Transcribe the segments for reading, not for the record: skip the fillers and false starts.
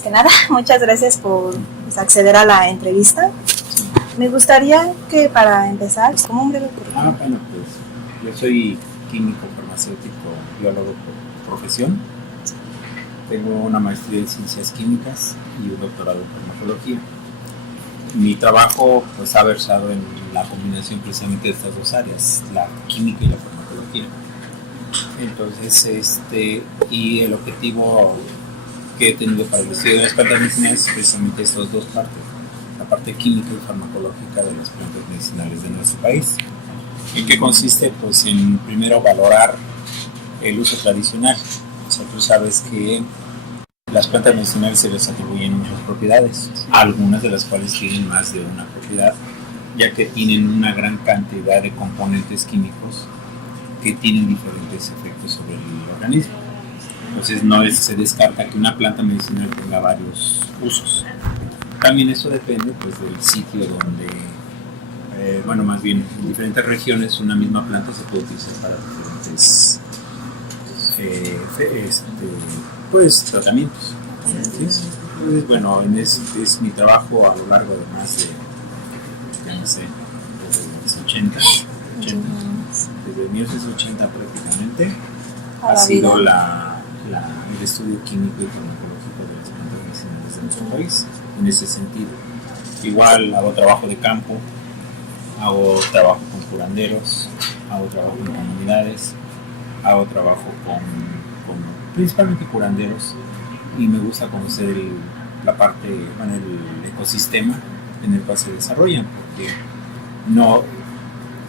antes que nada, muchas gracias por acceder a la entrevista. Me gustaría que para empezar, como un breve currículum. Bueno, pues yo soy químico farmacéutico, biólogo por profesión. Tengo una maestría en ciencias químicas y un doctorado en farmacología. Mi trabajo pues ha versado en la combinación precisamente de estas dos áreas, la química y la farmacología. Entonces, y el objetivo que he tenido para el estudio de las plantas medicinales es precisamente estas dos partes, la parte química y farmacológica de las plantas medicinales de nuestro país. ¿En qué consiste? Pues en primero valorar el uso tradicional. O sea, tú sabes que las plantas medicinales se les atribuyen muchas propiedades, algunas de las cuales tienen más de una propiedad, ya que tienen una gran cantidad de componentes químicos que tienen diferentes efectos sobre el organismo. Entonces no se descarta que una planta medicinal tenga varios usos. También eso depende pues del sitio donde, más bien en diferentes regiones una misma planta se puede utilizar para diferentes tratamientos. Entonces, es mi trabajo a lo largo de más de, desde los 80, desde 1980 prácticamente, ha sido el estudio químico y farmacológico de las plantas medicinales de nuestro país, en ese sentido. Igual hago trabajo de campo, hago trabajo con curanderos, hago trabajo en comunidades, hago trabajo con principalmente curanderos, y me gusta conocer la parte, el ecosistema en el cual se desarrollan, porque no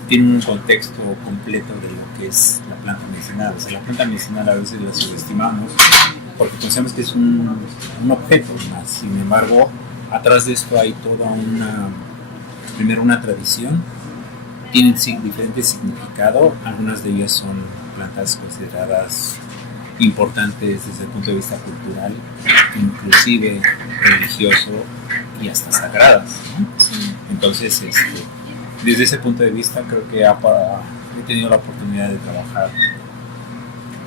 tiene un contexto completo de lo que es la planta medicinal. O sea, la planta medicinal a veces la subestimamos porque pensamos que es un objeto más. Sin embargo, atrás de esto hay toda una tradición, tienen diferentes significados. Algunas de ellas son plantas consideradas importantes desde el punto de vista cultural, inclusive religioso y hasta sagradas, ¿no? Sí. Entonces, desde ese punto de vista creo que he tenido la oportunidad de trabajar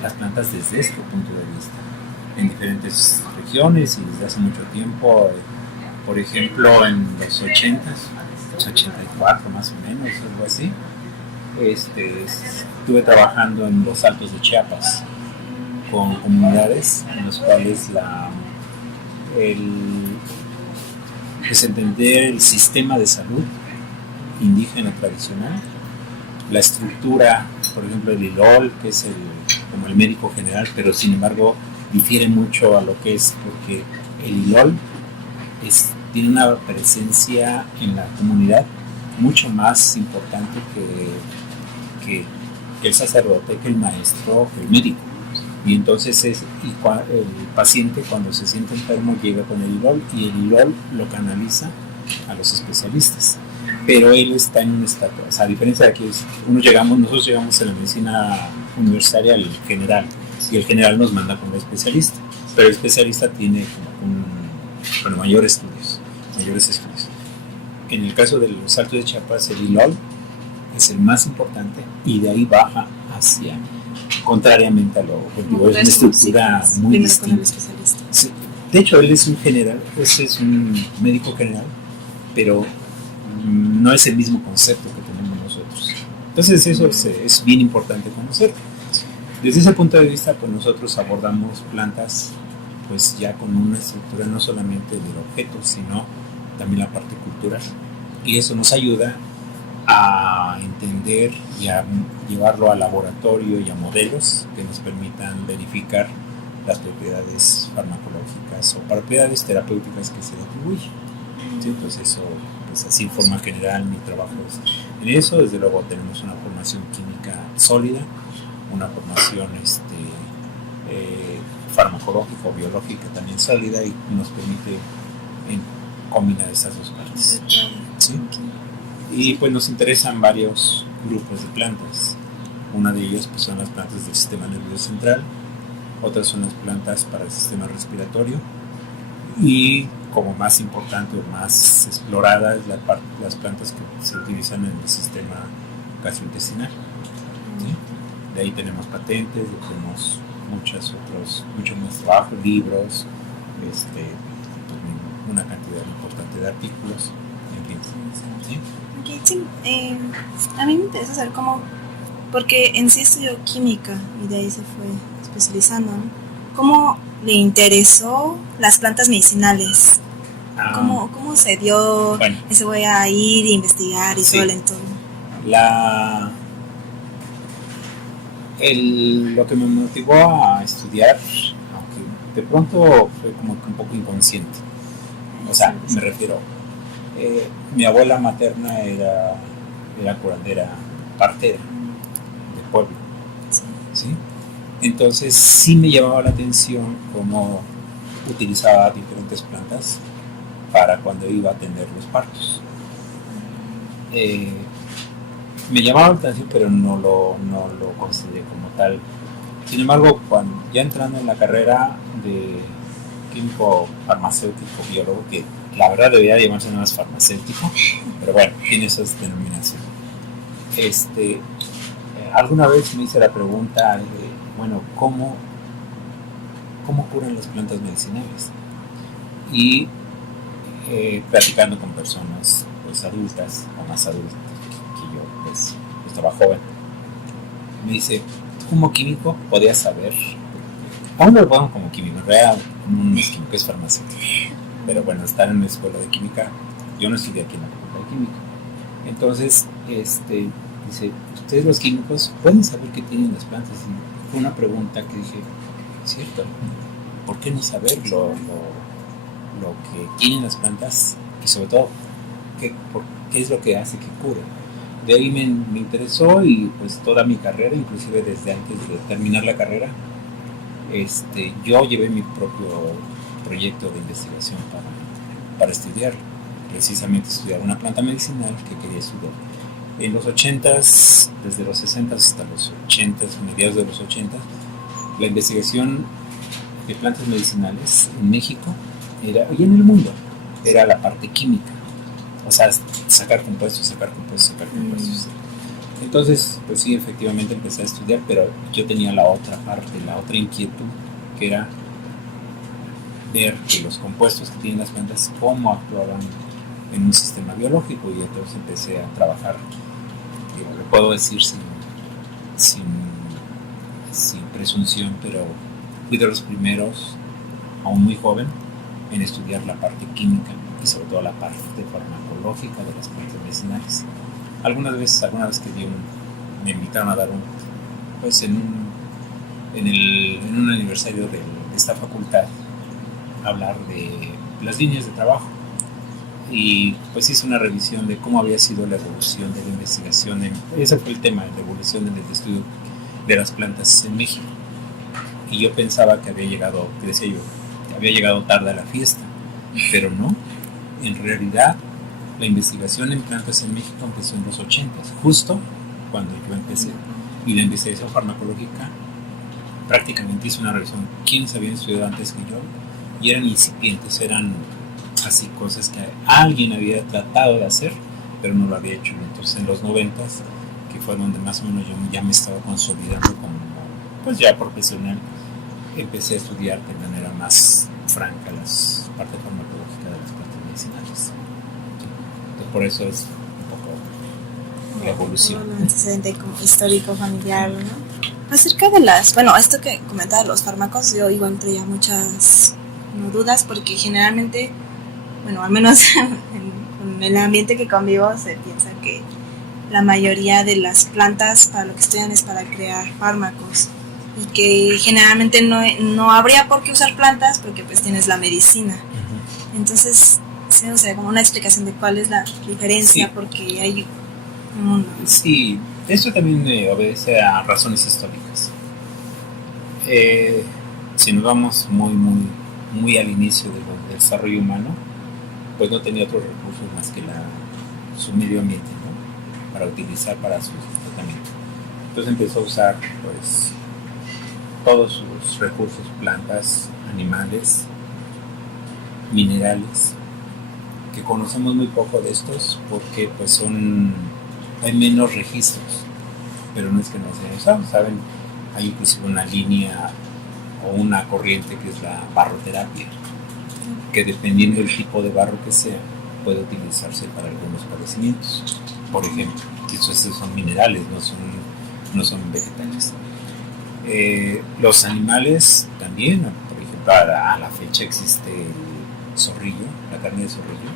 las plantas desde este punto de vista en diferentes regiones y desde hace mucho tiempo. Por ejemplo, en los 80s, 84 más o menos, algo así, estuve trabajando en los Altos de Chiapas con comunidades en las cuales entender el sistema de salud indígena tradicional, la estructura, por ejemplo, el ILOL, que es como el médico general, pero sin embargo difiere mucho a lo que es, porque el ILOL tiene una presencia en la comunidad mucho más importante que el sacerdote, que el maestro, que el médico. Y entonces el paciente, cuando se siente enfermo, llega con el ILOL y el ILOL lo canaliza a los especialistas. Pero él está en un estatus, o sea, a diferencia de aquí, nosotros llegamos a la medicina universitaria al general, y el general nos manda con el especialista, pero el especialista tiene mayores estudios. En el caso de los Altos de Chiapas, el ILOL es el más importante y de ahí baja hacia, contrariamente a lo objetivo, es una estructura muy distinta. Sí. De hecho, él es un general, es un médico general, pero no es el mismo concepto que tenemos nosotros. Entonces eso es bien importante conocer. Desde ese punto de vista, pues nosotros abordamos plantas pues ya con una estructura no solamente del objeto, sino también la parte cultural. Y eso nos ayuda a entender y a llevarlo al laboratorio y a modelos que nos permitan verificar las propiedades farmacológicas o propiedades terapéuticas que se le atribuyen. ¿Sí? Entonces eso, pues así en forma general mi trabajo es en eso. Desde luego tenemos una formación química sólida, una formación farmacológica o biológica también sólida, y nos permite combinar estas dos partes. ¿Sí? Y pues nos interesan varios grupos de plantas. Una de ellas pues son las plantas del sistema nervioso central, otras son las plantas para el sistema respiratorio, y como más importante o más explorada es las plantas que se utilizan en el sistema gastrointestinal. ¿Sí? De ahí tenemos patentes, tenemos mucho más trabajo, libros, una cantidad importante de artículos, en fin. ¿Sí? Okay, sí. A mí me interesa saber cómo, porque en sí estudió química y de ahí se fue especializando, ¿no? ¿Cómo le interesó las plantas medicinales? ¿Cómo se dio bueno, ese voy a ir e investigar y sí, todo el entorno? Lo que me motivó a estudiar, aunque de pronto fue como que un poco inconsciente, o sea, me refiero, mi abuela materna era curandera, partera del pueblo, ¿sí? Entonces sí me llamaba la atención cómo utilizaba diferentes plantas para cuando iba a atender los partos. Me llamaba la atención, pero no lo consideré como tal. Sin embargo, ya entrando en la carrera de químico farmacéutico biólogo, que la verdad debería llamarse nada más farmacéutico, pero bueno, tiene esa denominación. Alguna vez me hice la pregunta de, bueno, ¿cómo curan las plantas medicinales? Y platicando con personas pues adultas o más adultas que yo, pues estaba joven, me dice, tú como químico podías saber, aún no lo pongo como químico, en realidad no es químico, es farmacéutico, pero bueno, estar en una escuela de química, yo no estudié aquí en la facultad de química, entonces dice, ustedes los químicos pueden saber qué tienen las plantas, y fue una pregunta que dije, cierto, ¿por qué no saber lo que tienen las plantas y sobre todo qué es lo que hace que cure? De ahí me interesó, y pues toda mi carrera, inclusive desde antes de terminar la carrera, yo llevé mi propio proyecto de investigación para estudiar, precisamente estudiar una planta medicinal que quería estudiar. En los 80s, desde los 60s hasta los 80s, mediados de los 80s, la investigación de plantas medicinales en México y en el mundo era la parte química, o sea, sacar compuestos. Entonces, pues sí, efectivamente empecé a estudiar, pero yo tenía la otra parte, la otra inquietud, que era ver que los compuestos que tienen las plantas, cómo actuaban en un sistema biológico, y entonces empecé a trabajar, lo puedo decir sin presunción, pero fui de los primeros, aún muy joven, en estudiar la parte química y sobre todo la parte farmacológica de las plantas medicinales. Alguna vez que me invitaron a dar pues en un aniversario de esta facultad, a hablar de las líneas de trabajo, y pues hice una revisión de cómo había sido la evolución de la investigación, ese fue el tema, la evolución del estudio de las plantas en México. Y yo pensaba que había llegado tarde a la fiesta, pero no. En realidad, la investigación en plantas en México empezó en los 80s, justo cuando yo empecé. Y la investigación farmacológica prácticamente hizo una revisión. ¿Quiénes habían estudiado antes que yo? Y eran incipientes, eran así cosas que alguien había tratado de hacer, pero no lo había hecho. Entonces, en los 90s, que fue donde más o menos yo ya me estaba consolidando como pues ya profesional, empecé a estudiar de manera más franca las partes farmacológicas de las plantas medicinales. Entonces, por eso es un poco la evolución. Un antecedente como histórico, familiar, ¿no? Acerca de esto que comentaba de los fármacos, yo igual traía muchas dudas, porque generalmente, al menos en el ambiente que convivo, se piensa que la mayoría de las plantas para lo que estudian es para crear fármacos, y que generalmente no habría por qué usar plantas porque pues tienes la medicina. Entonces, sí, o sea, como una explicación de cuál es la diferencia, sí. Porque hay un mundo. Sí, eso también obedece a razones históricas. Si nos vamos muy al inicio del desarrollo humano, pues no tenía otros recursos más que su medio ambiente, ¿no? Para utilizar para su tratamiento. Entonces empezó a usar pues todos sus recursos, plantas, animales, minerales, que conocemos muy poco de estos porque pues hay menos registros, pero no es que no se hayan usado, ¿saben? Hay inclusive una línea o una corriente que es la barroterapia, que dependiendo del tipo de barro que sea, puede utilizarse para algunos padecimientos. Por ejemplo, estos son minerales, no son vegetales. Los animales también, por ejemplo, a la fecha existe el zorrillo, la carne de zorrillo,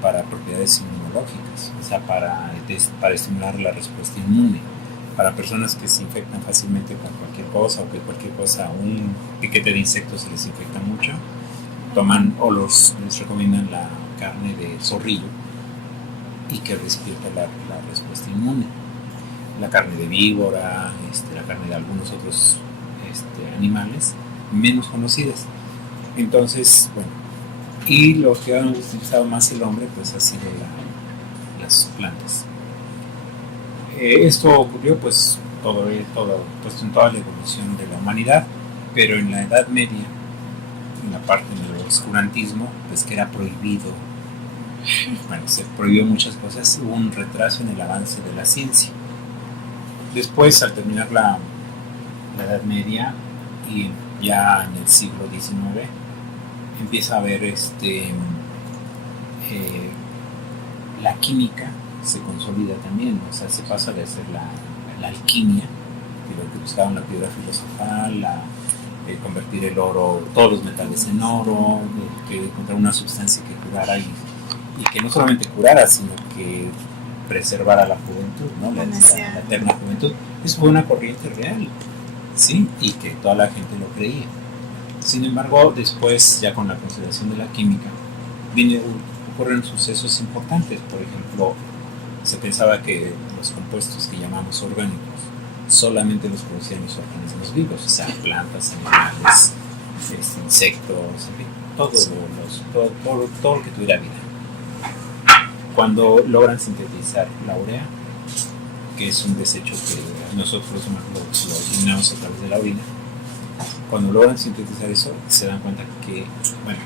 para propiedades inmunológicas, o sea, para estimular la respuesta inmune. Para personas que se infectan fácilmente con cualquier cosa, o que cualquier cosa, un piquete de insectos se les infecta mucho, toman o les recomiendan la carne de zorrillo y que despierta la respuesta inmune. La carne de víbora, la carne de algunos otros animales menos conocidas. Entonces, bueno, y lo que ha utilizado más el hombre pues ha sido las plantas. Esto ocurrió pues en toda la evolución de la humanidad, pero en la Edad Media, en la parte del oscurantismo, pues que era prohibido, bueno, se prohibió muchas cosas, hubo un retraso en el avance de la ciencia. Después, al terminar la Edad Media y ya en el siglo XIX, empieza a haber la química se consolida también, o sea, se pasa de hacer la alquimia, que lo que buscaban la piedra filosofal, convertir el oro, todos los metales en oro, que encontrar una sustancia que curara y que no solamente curara, sino que preservara la juventud, ¿no? la eterna juventud. Eso fue una corriente real, ¿sí? Y que toda la gente lo creía. Sin embargo, después, ya con la consideración de la química, ocurren sucesos importantes. Por ejemplo, se pensaba que los compuestos que llamamos orgánicos solamente los producían los organismos vivos, o sea, plantas, animales, insectos, en fin, todo lo que tuviera vida. Cuando logran sintetizar la urea, que es un desecho que nosotros lo eliminamos a través de la orina, cuando logran sintetizar eso, se dan cuenta que, bueno,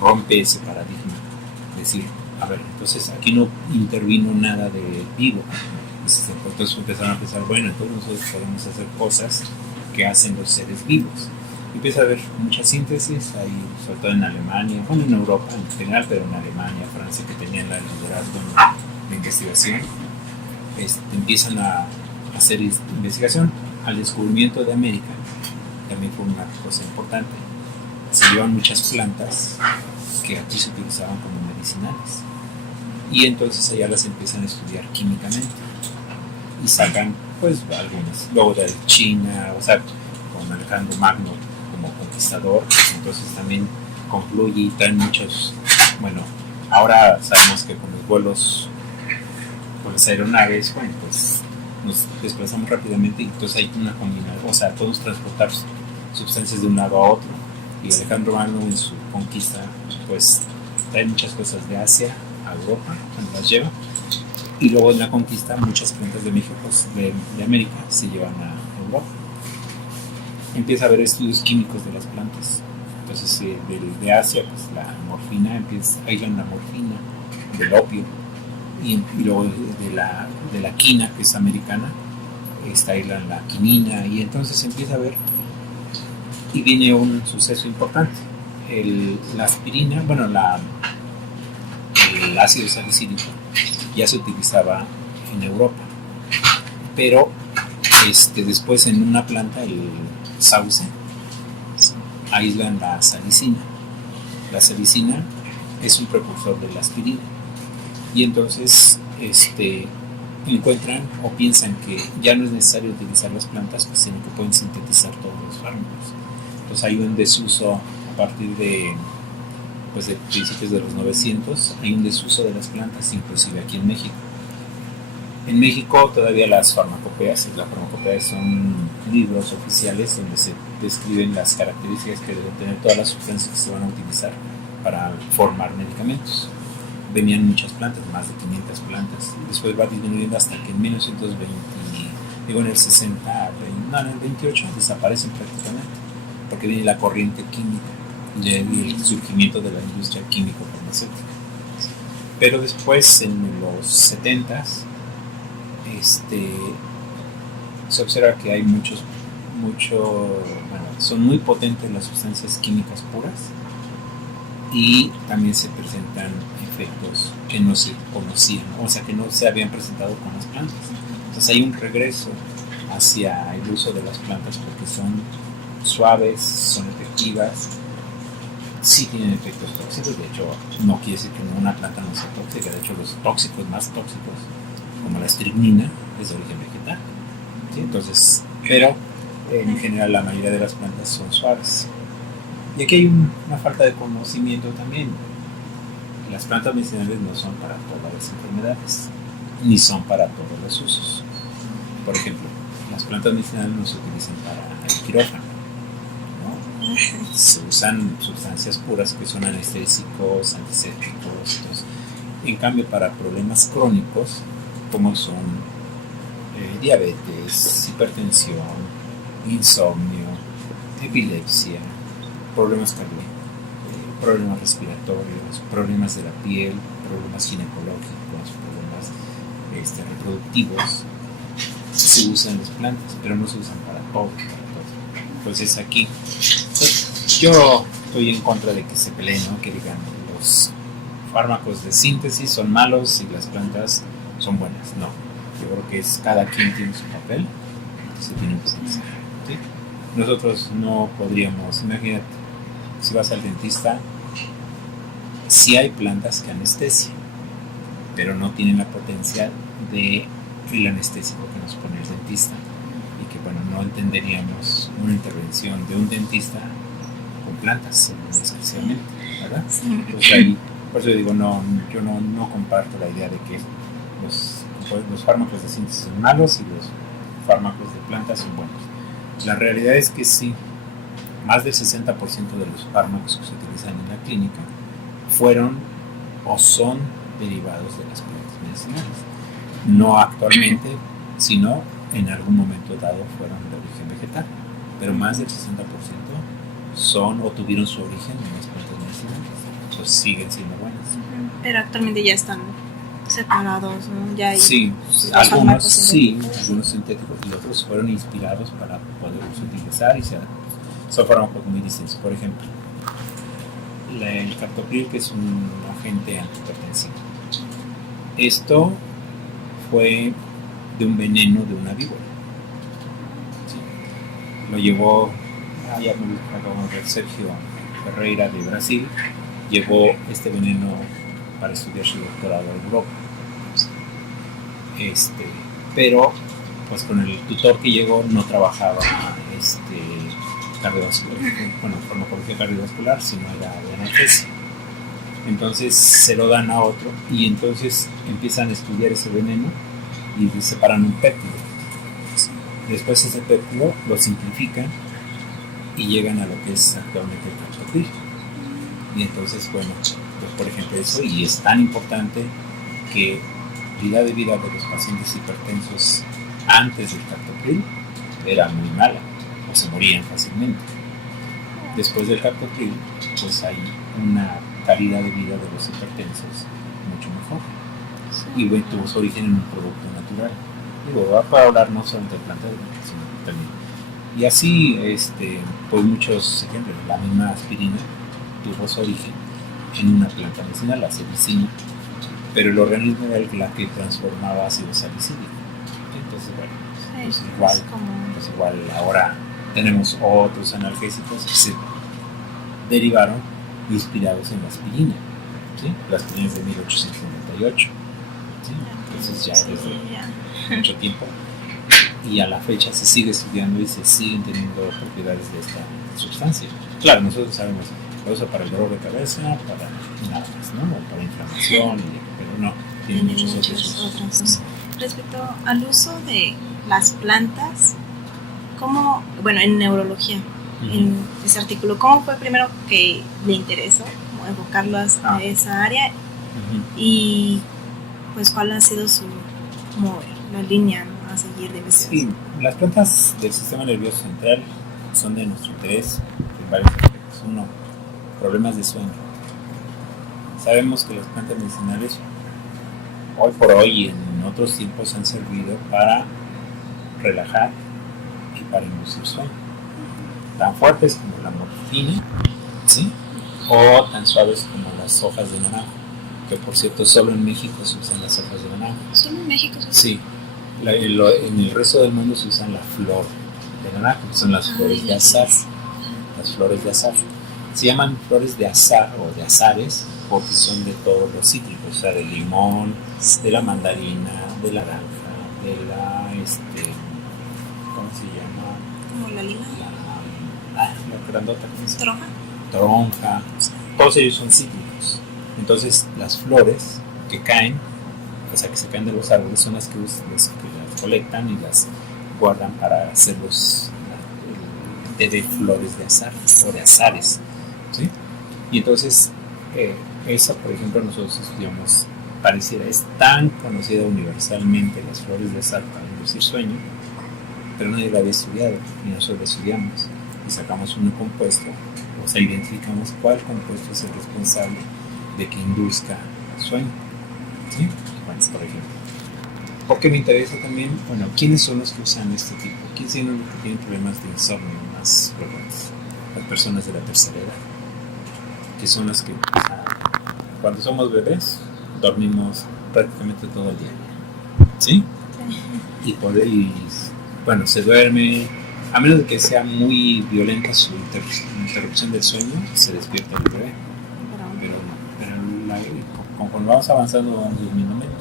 rompe ese paradigma. Es decir, a ver, entonces aquí no intervino nada de vivo. Entonces empezaron a pensar, bueno, entonces nosotros podemos hacer cosas que hacen los seres vivos. Empieza a haber mucha síntesis, ahí, sobre todo en Alemania, bueno, en Europa en general, pero en Alemania, Francia, que tenían el liderazgo en la investigación, empiezan a hacer investigación. Al descubrimiento de América también fue una cosa importante. Se llevan muchas plantas que aquí se utilizaban como medicinales, y entonces allá las empiezan a estudiar químicamente y sacan pues algunas. Luego de China, o sea, con Alejandro Magno como conquistador, entonces también concluye y traen muchos. Bueno, ahora sabemos que con los vuelos, con las aeronaves, bueno, pues nos desplazamos rápidamente y entonces hay una combinación, o sea, podemos transportar sustancias de un lado a otro. Y Alejandro Magno en su conquista pues trae muchas cosas de Asia a Europa, cuando las lleva, y luego en la conquista muchas plantas de México, de América, se llevan a Europa. Empieza a haber estudios químicos de las plantas. Entonces de Asia pues la morfina, aislan la morfina del opio, y luego de la quina, que es americana, aislan la quinina, y entonces empieza a ver. Y viene un suceso importante. La aspirina, bueno, el ácido salicílico ya se utilizaba en Europa, pero después en una planta, el sauce, aíslan la salicina. La salicina es un precursor de la aspirina, y entonces encuentran o piensan que ya no es necesario utilizar las plantas, pues, sino que pueden sintetizar todos los fármacos. Entonces hay un desuso a partir de principios de los 900, hay un desuso de las plantas, inclusive aquí en México. En México todavía las farmacopeas son libros oficiales donde se describen las características que deben tener todas las sustancias que se van a utilizar para formar medicamentos. Venían muchas plantas, más de 500 plantas, y después va disminuyendo hasta que en 1920, en el 60, en el 28 desaparecen prácticamente, porque viene la corriente química y el surgimiento de la industria químico-farmacéutica. Pero después, en los 70s, se observa que hay son muy potentes las sustancias químicas puras, y también se presentan efectos que no se conocían, o sea, que no se habían presentado con las plantas. Entonces hay un regreso hacia el uso de las plantas porque son suaves, son efectivas, sí tienen efectos tóxicos. De hecho, no quiere decir que una planta no sea tóxica. De hecho, los tóxicos más tóxicos, como la estricnina, es de origen vegetal, ¿sí? Entonces, pero en general la mayoría de las plantas son suaves. Y aquí hay una falta de conocimiento también. Las plantas medicinales no son para todas las enfermedades, ni son para todos los usos. Por ejemplo, las plantas medicinales no se utilizan para el quirófano, ¿no? Se usan sustancias puras que son anestésicos, antisépticos. Entonces, en cambio, para problemas crónicos, como son diabetes, hipertensión, insomnio, epilepsia, problemas cardíacos, problemas respiratorios, problemas de la piel, problemas ginecológicos, problemas reproductivos, se usan las plantas, pero no se usan para todo. Entonces aquí yo estoy en contra de que se peleen, ¿no? Que digan los fármacos de síntesis son malos y las plantas son buenas. No, yo creo que cada quien tiene su papel y se tiene que utilizar, ¿sí? Nosotros no podríamos, imagínate, si vas al dentista, sí hay plantas que anestesian, pero no tienen la potencia del anestésico que nos pone el dentista, y que bueno, no entenderíamos una intervención de un dentista con plantas exclusivamente, ¿verdad? Entonces ahí, por eso digo, yo no comparto la idea de que los fármacos de síntesis son malos y los fármacos de plantas son buenos. La realidad es que sí, más del 60% de los fármacos que se utilizan en la clínica fueron o son derivados de las plantas medicinales. No actualmente, sino en algún momento dado fueron de origen vegetal. Pero más del 60% son o tuvieron su origen en las plantas medicinales. Entonces siguen siendo buenas. Pero actualmente ya están separados, ¿no? Ya hay algunos sintéticos y otros fueron inspirados para poderlos utilizar y son fármacos muy distintos. Por ejemplo, el captopril, que es un agente antihipertensivo. Esto fue de un veneno de una víbora. ¿Sí? Lo llevó, ya me acabamos de ver, Sergio Ferreira de Brasil, llevó este veneno para estudiar su doctorado en Europa. Pero pues con el tutor que llegó no trabajaba cardiovascular, farmacología cardiovascular, sino era de analgesia. Entonces se lo dan a otro y entonces empiezan a estudiar ese veneno y separan un péptido. Después ese péptido lo simplifican y llegan a lo que es actualmente el captopril. Y entonces, bueno, pues por ejemplo eso, y es tan importante que la calidad de vida de los pacientes hipertensos antes del captopril era muy mala, o se morían fácilmente. Después del captopril, pues hay una calidad de vida de los hipertensos mucho mejor. Y bueno, tuvo su origen en un producto natural. Digo, va para hablar no solo de plantas, sino también. Y así, pues muchos ejemplos. La misma aspirina tuvo su origen en una planta medicinal, la salicina, pero el organismo era la que transformaba ácido salicílico. Entonces, bueno, pues igual ahora tenemos otros analgésicos que se derivaron inspirados en la aspirina, ¿sí? La aspirina es de 1898, ¿sí? Entonces ya desde mucho tiempo, y a la fecha se sigue estudiando y se siguen teniendo propiedades de esta sustancia. Claro, nosotros sabemos, lo usa para el dolor de cabeza, para nada más, ¿no? O para inflamación, pero no, tiene muchos otros usos. Respecto al uso de las plantas, ¿cómo, bueno, en neurología, en ese artículo, cómo fue primero que le interesó como evocarlas a esa área y pues cuál ha sido como la línea, ¿no?, a seguir de investigación? Sí, las plantas del sistema nervioso central son de nuestro interés en varios aspectos. Uno, problemas de sueño. Sabemos que las plantas medicinales hoy por hoy y en otros tiempos han servido para relajar y para inducir sueño. Tan fuertes como la morfina, ¿sí? o tan suaves como las hojas de naranjo, que por cierto solo en México se usan las hojas de naranjo. ¿Solo en México se usa? Sí, en el resto del mundo se usan la flor de naranjo, que son las flores de azar. Las flores de azar se llaman flores de azar o de azares porque son de todos los cítricos, o sea, del limón, de la mandarina, de la naranja, de la ¿cómo se llama? Como la lima. La grandota, ¿cómo se llama? Toronja. Todos ellos son cítricos. Entonces las flores que caen, o sea que se caen de los árboles, son las que las colectan y las guardan para hacer el té de flores de azar o de azares, ¿sí? Y entonces esa, por ejemplo, nosotros estudiamos, pareciera, es tan conocida universalmente las flores de azar para inducir sueño, pero nadie la había estudiado y nosotros la estudiamos y sacamos un compuesto, o sea, identificamos cuál compuesto es el responsable de que induzca sueño, ¿sí? Bueno, por ejemplo. Porque me interesa también, bueno, ¿quiénes son los que usan este tipo? ¿Quiénes son los que tienen problemas de insomnio más frecuentes? Las personas de la tercera edad, que son las que, o sea, cuando somos bebés, dormimos prácticamente todo el día, ¿sí? Y bueno, se duerme, a menos de que sea muy violenta su interrupción del sueño, se despierta el bebé. Pero conforme vamos avanzando, vamos durmiendo menos.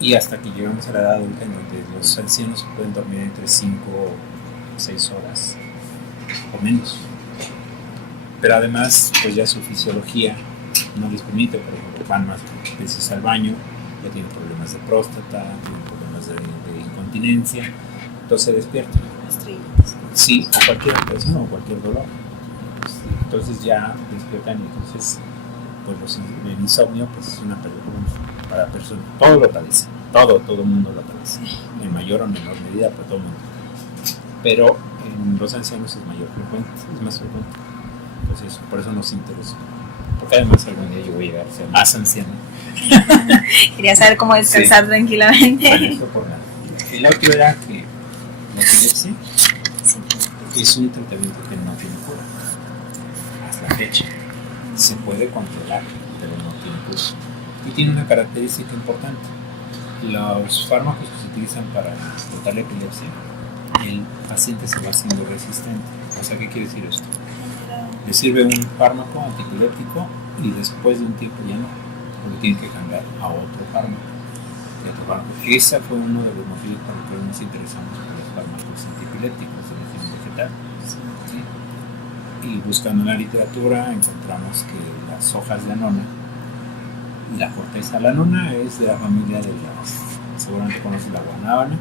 Y hasta que llegamos a la edad adulta, en donde los ancianos pueden dormir entre 5 o 6 horas o menos. Pero además, pues ya su fisiología no les permite, por ejemplo, van más veces al baño, ya tienen problemas de próstata, tienen problemas de incontinencia, entonces se despiertan. Sí, o cualquier presión o cualquier dolor. Entonces ya despiertan y entonces, pues el insomnio pues es una pregunta para personas, todo lo padece, todo el mundo lo padece, en mayor o menor medida, para todo el mundo. Pero en los ancianos es más frecuente. Entonces, por eso nos interesa. Porque además algún día yo voy a llegar a ser más anciano. Quería saber cómo descansar tranquilamente. Bueno, esto por nada. El otro era que la epilepsia es un tratamiento que no tiene cura. Hasta la fecha. Se puede controlar, pero no tiene cura. Y tiene una característica importante. Los fármacos que se utilizan para tratar la epilepsia, el paciente se va haciendo resistente. O sea, ¿qué quiere decir esto? Le sirve un fármaco antipiléptico y después de un tiempo ya no, porque tiene que cambiar a otro fármaco. Ese fue uno de los motivos por los que nos interesamos por los fármacos antipilépticos de origen vegetal. ¿Sí? Y buscando en la literatura encontramos que las hojas de anona y la corteza, la anona es de la familia de seguramente conoces la guanábana,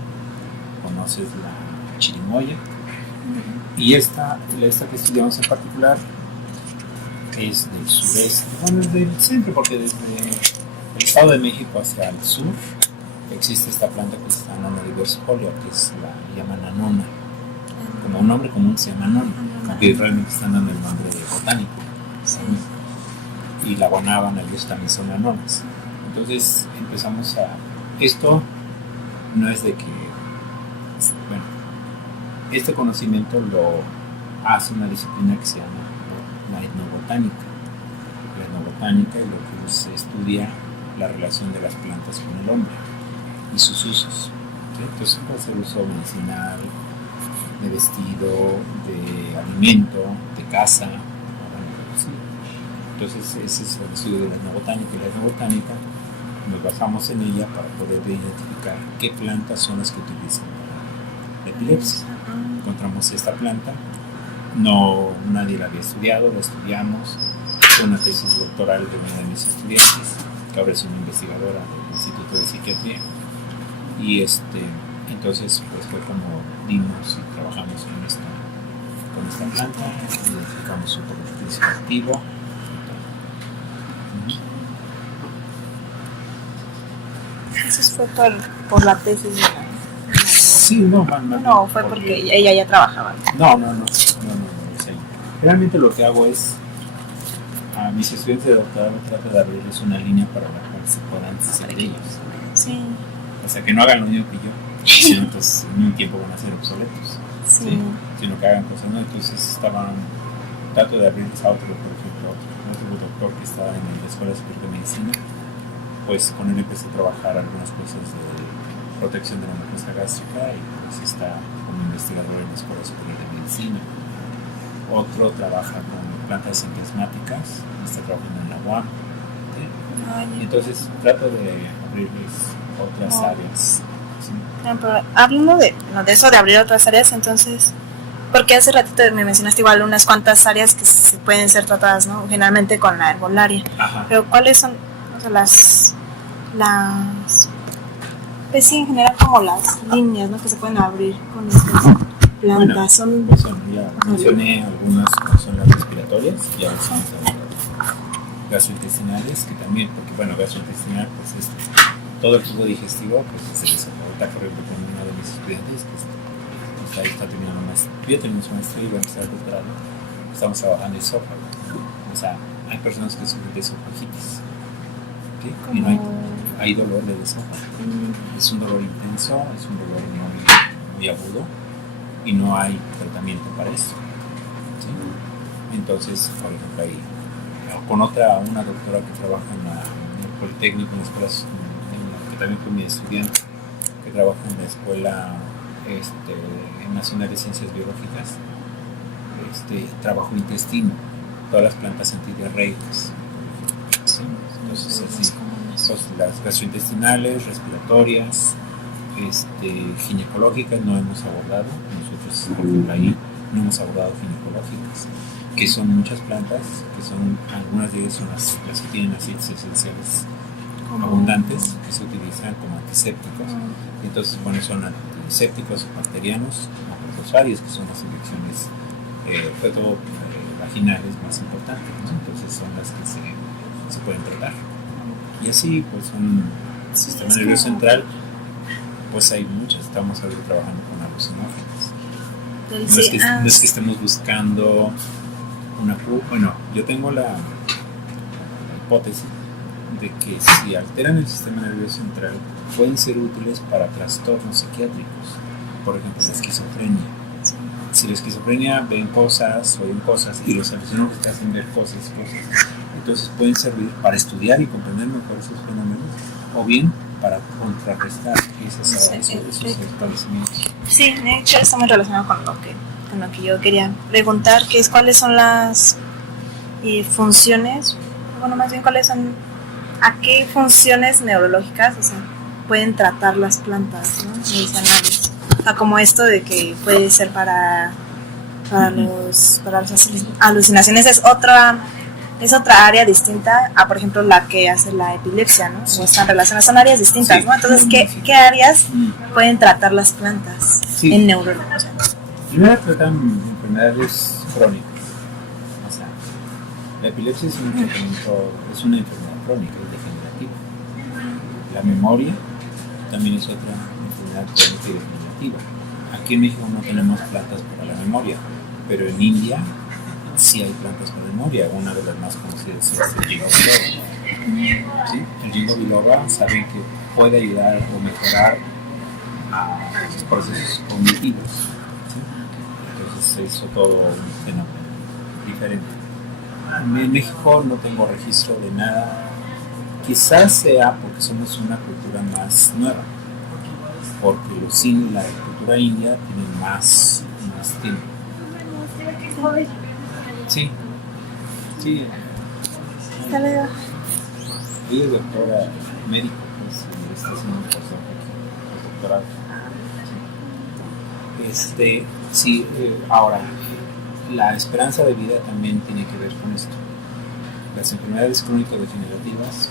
conoces la chirimoya, y esta que estudiamos en particular es del sureste, bueno, es del centro, porque desde el Estado de México hacia el sur existe esta planta que es Annona diversifolia, que la llaman anona, como un nombre común se llama anona, aunque realmente están dando el nombre de botánico. ¿Sí? Y la guanábana, ellos también son anonas. Entonces empezamos esto no es de que, bueno, este conocimiento lo hace una disciplina que se llama la etnobotánica. La etnobotánica es lo que se estudia la relación de las plantas con el hombre y sus usos. ¿Sí? Entonces puede ser uso medicinal, de vestido, de alimento, de casa. ¿Sí? Entonces ese es el estudio de la etnobotánica, y la etnobotánica nos basamos en ella para poder identificar qué plantas son las que utilizan para la epilepsia. Encontramos esta planta, nadie la había estudiado, la estudiamos, fue una tesis doctoral de una de mis estudiantes, que ahora es una investigadora del Instituto de Psiquiatría, y entonces pues fue como dimos y trabajamos con esta planta, identificamos su principio activo. Eso fue por la tesis de la... Sí, no, fue porque ella ya trabajaba. No. Realmente lo que hago es, a mis estudiantes de doctorado trato de abrirles una línea para la cual se puedan hacer ellos. Sí. O sea, que no hagan lo mismo que yo, sino entonces en un tiempo van a ser obsoletos. Sí. Sino que hagan cosas nuevas. Entonces estaban trato de abrirles a otro, por ejemplo, otro doctor que está en la Escuela Superior de Medicina, pues con él empecé a trabajar algunas cosas de protección de la mucosa gástrica y pues está como investigador en la Escuela Superior de Medicina. Otro trabaja con plantas sintomáticas, está trabajando en la UAM. ¿Sí? Entonces trato de abrirles otras áreas. ¿Sí? Pero hablando de eso de abrir otras áreas, entonces, porque hace ratito me mencionaste igual unas cuantas áreas que se pueden ser tratadas, ¿no? Generalmente con la herbolaria. Ajá. Pero ¿cuáles son, o sea, pues sí, en general como las líneas, ¿no? Que se pueden abrir con estas plantas? Bueno, pues ya mencioné algunas que son las respiratorias y ahora son las gastrointestinales, que también, porque bueno, gastrointestinal pues es todo el tubo digestivo, pues es el esófago. Ahorita corriendo con uno de mis estudiantes que está terminando yo terminé su maestría y va a empezar el doctorado, estamos trabajando en esófago, ¿no? O sea, hay personas que sufren de esofagitis, ¿sí? Y no hay dolor del esófago. Es un dolor intenso, es un dolor muy agudo y no hay tratamiento para eso, ¿sí? Entonces, por ejemplo, ahí con una doctora que trabaja en el Politécnico, en la escuela, que también fue mi estudiante, que trabaja en la Escuela Nacional de Ciencias Biológicas, trabajo intestino, todas las plantas antidiarreicas, ¿sí? Entonces así, las gastrointestinales, respiratorias, ginecológicas no hemos abordado, nosotros por ejemplo ahí no hemos abordado ginecológicas, que son muchas plantas, que son, algunas de ellas son las que tienen aceites esenciales abundantes, que se utilizan como antisépticos. Entonces, bueno, son antisépticos bacterianos como protozoarios, que son las infecciones, sobre todo vaginales más importantes, ¿no? Entonces son las que se pueden tratar. Y así, pues, un sistema nervioso central, pues hay muchas, estamos ahorita trabajando con alucinógenos. No es que estemos buscando una cura. Bueno, yo tengo la hipótesis de que si alteran el sistema nervioso central pueden ser útiles para trastornos psiquiátricos, por ejemplo la esquizofrenia. Si la esquizofrenia ven cosas, oyen cosas y los alucinógenos te hacen ver cosas, entonces pueden servir para estudiar y comprender mejor esos fenómenos, o bien para contrarrestar esos padecimientos. Sí, de hecho está muy relacionado con lo que yo quería preguntar, que es cuáles son las funciones, bueno, más bien cuáles son, a qué funciones neurológicas, o sea, pueden tratar las plantas, ¿no? Medicinales. O sea, como esto de que puede ser para las alucinaciones, es otra área distinta a, por ejemplo, la que hace la epilepsia, ¿no? O están relacionadas, son áreas distintas, sí, ¿no? Entonces, ¿qué áreas pueden tratar las plantas en neurología? Primero tratan enfermedades crónicas. O sea, la epilepsia es una enfermedad crónica, es degenerativa. La memoria también es otra enfermedad crónica y degenerativa. Aquí en México no tenemos plantas para la memoria, pero en India sí hay plantas para memoria. Una de las más conocidas es el ginkgo biloba. ¿Sí? El ginkgo biloba saben que puede ayudar o mejorar a los procesos cognitivos. ¿Sí? Entonces eso todo un fenómeno diferente. En México no tengo registro de nada. Quizás sea porque somos una cultura más nueva, porque la cultura india tiene más tiempo. Sí. Ella es doctora médico, pues está haciendo un postdoctorado. Sí, ahora, la esperanza de vida también tiene que ver con esto. Las enfermedades crónico-degenerativas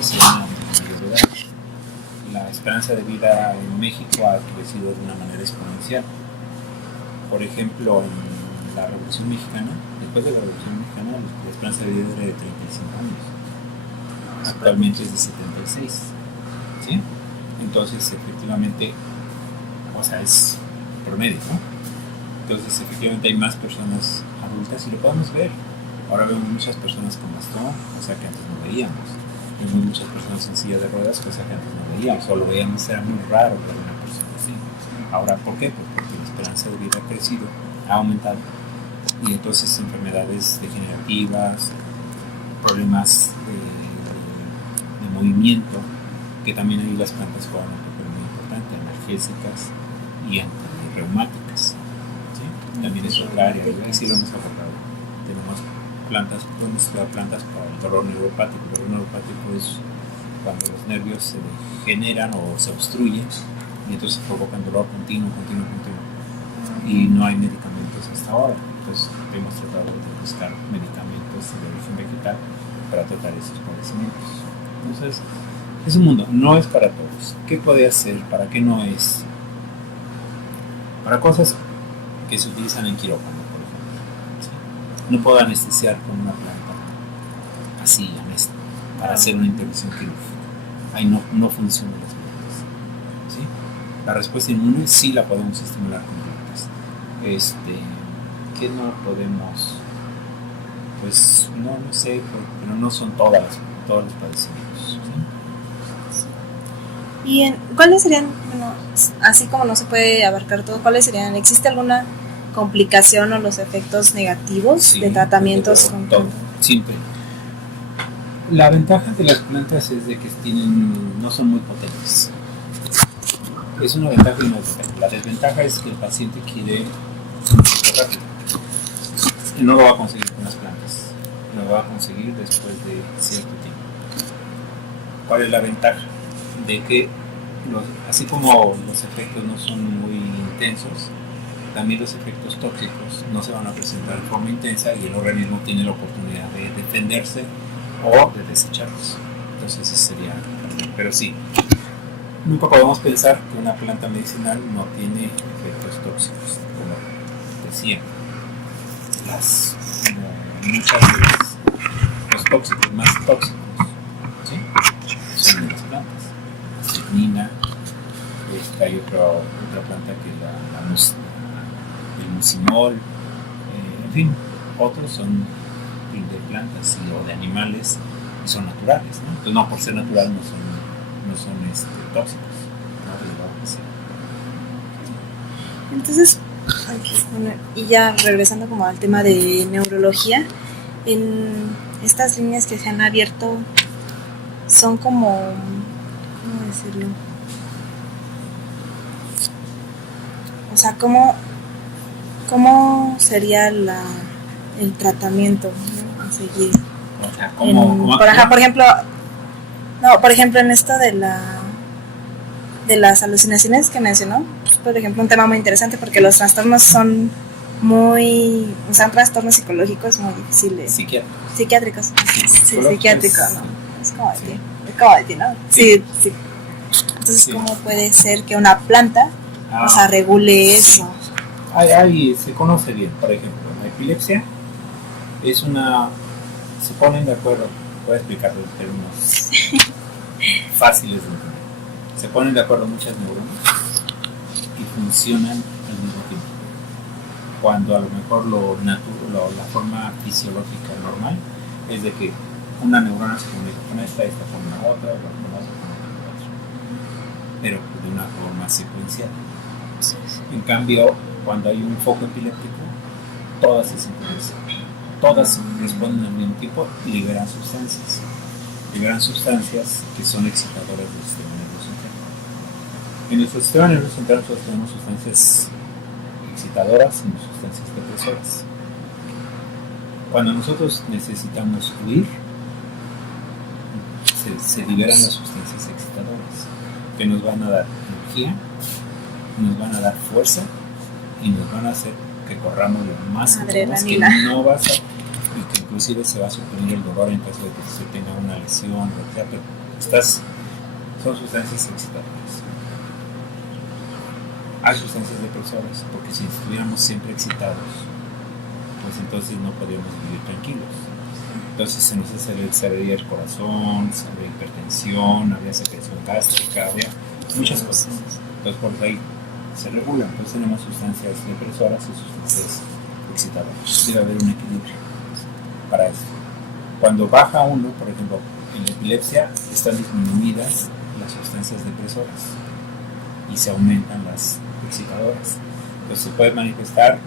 se llaman de edad. La esperanza de vida en México ha crecido de una manera exponencial. Por ejemplo, en la Revolución Mexicana, después de la Revolución Mexicana, la esperanza de vida era de 35 años. Actualmente es de 76. ¿Sí? Entonces, efectivamente, o sea, es promedio, ¿no? Entonces, efectivamente, hay más personas adultas y lo podemos ver. Ahora vemos muchas personas con bastón, cosa que antes no veíamos. Vemos muchas personas en silla de ruedas, cosa que antes no veíamos. O lo veíamos, era muy raro ver a una persona así. Ahora, ¿por qué? Pues porque la esperanza de vida ha crecido, ha aumentado. y entonces enfermedades degenerativas, problemas de movimiento, que también ahí las plantas juegan un papel muy importante, analgésicas y antirreumáticas. ¿Sí? También es otra área, y así lo hemos abordado. Tenemos plantas, podemos usar plantas para el dolor neuropático. El dolor neuropático es cuando los nervios se degeneran o se obstruyen y entonces provocan dolor continuo y no hay medicamentos hasta ahora. Entonces hemos tratado de buscar medicamentos de origen vegetal para tratar esos padecimientos. Entonces es un mundo, no es para todos. ¿Qué puede hacer? ¿Para qué no es? Para cosas que se utilizan en quirófano, por ejemplo. ¿Sí? No puedo anestesiar con una planta así, honesta, para hacer una intervención quirúrgica. Ahí no funcionan las plantas. ¿Sí? La respuesta inmune sí la podemos estimular con plantas. ¿Qué no podemos? Pues no sé, pero no son todos los padecimientos. ¿Sí? ¿Y cuáles serían, bueno, así como no se puede abarcar todo, cuáles serían? ¿Existe alguna complicación o los efectos negativos de tratamientos con plantas? Siempre. La ventaja de las plantas es de que no son muy potentes. Es una ventaja y una desventaja. La desventaja es que el paciente quiere un efecto rápido y no lo va a conseguir con las plantas. Lo va a conseguir después de cierto tiempo. ¿Cuál es la ventaja? De que así como los efectos no son muy intensos, también los efectos tóxicos no se van a presentar de forma intensa y el organismo tiene la oportunidad de defenderse o de desecharlos. Entonces ese sería, pero sí, nunca podemos pensar que una planta medicinal no tiene efectos tóxicos, como decía. Muchas de los tóxicos más tóxicos, ¿sí? Son de las plantas. La stecnina, hay otra planta que el mucimol, en fin, otros son de plantas o de animales y son naturales, ¿no? Entonces, no por ser natural no son tóxicos, ¿no? Entonces, bueno, y ya regresando como al tema de neurología, en estas líneas que se han abierto son como, ¿cómo decirlo? O sea, ¿cómo sería el tratamiento, ¿no? A seguir? O sea, por ejemplo, en esto de las alucinaciones que mencionó, por ejemplo, un tema muy interesante porque los trastornos son trastornos psicológicos muy difíciles. Psiquiátricos. Sí, psiquiátricos, ¿no? Es como de ti, ¿no? Sí. Entonces, sí. ¿Cómo puede ser que una planta, regule eso? Se conoce bien, por ejemplo, la epilepsia se ponen de acuerdo, voy a explicarlo en términos fáciles de entender. Se ponen de acuerdo muchas neuronas y funcionan al mismo tiempo. Cuando a lo mejor la forma fisiológica normal es de que una neurona se comunica con esta con la otra, la otra con la otra. Pero de una forma secuencial. En cambio, cuando hay un foco epiléptico, todas se sincronizan. Todas responden al mismo tiempo y liberan sustancias. Que son excitadoras del sistema nervioso central. En nuestro sistema nervioso central nosotros tenemos sustancias excitadoras y sustancias depresoras. Cuando nosotros necesitamos huir, se liberan las sustancias excitadoras que nos van a dar energía, nos van a dar fuerza y nos van a hacer que corramos lo más que no vas a, y que inclusive se va a suprimir el dolor en caso de que se tenga una lesión, pero son sustancias excitadoras. Hay sustancias depresoras, porque si estuviéramos siempre excitados, pues entonces no podríamos vivir tranquilos. Entonces se nos aceleraría el corazón, se habría hipertensión, habría secreción gástrica, habría muchas cosas. Entonces por ahí se regulan. Entonces tenemos sustancias depresoras y sustancias excitadoras. Debe haber un equilibrio para eso. Cuando baja uno, por ejemplo, en la epilepsia están disminuidas las sustancias depresoras y se aumentan las excitadoras. Entonces se puede manifestar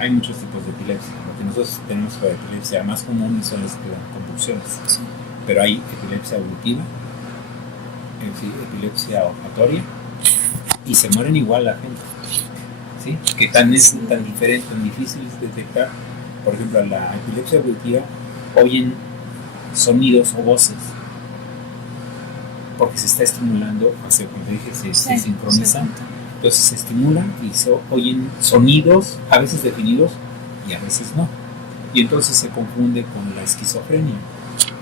hay muchos tipos de epilepsia. Lo que nosotros tenemos para epilepsia más común son las convulsiones. Sí. Pero hay epilepsia auditiva, epilepsia olfatoria, y se mueren igual la gente. ¿Sí? Que es tan diferente, tan difícil de detectar. Por ejemplo, la epilepsia auditiva oyen sonidos o voces porque se está estimulando, como te dije, se sincronizan. Sí. Entonces se estimulan y se oyen sonidos, a veces definidos y a veces no. Y entonces se confunde con la esquizofrenia,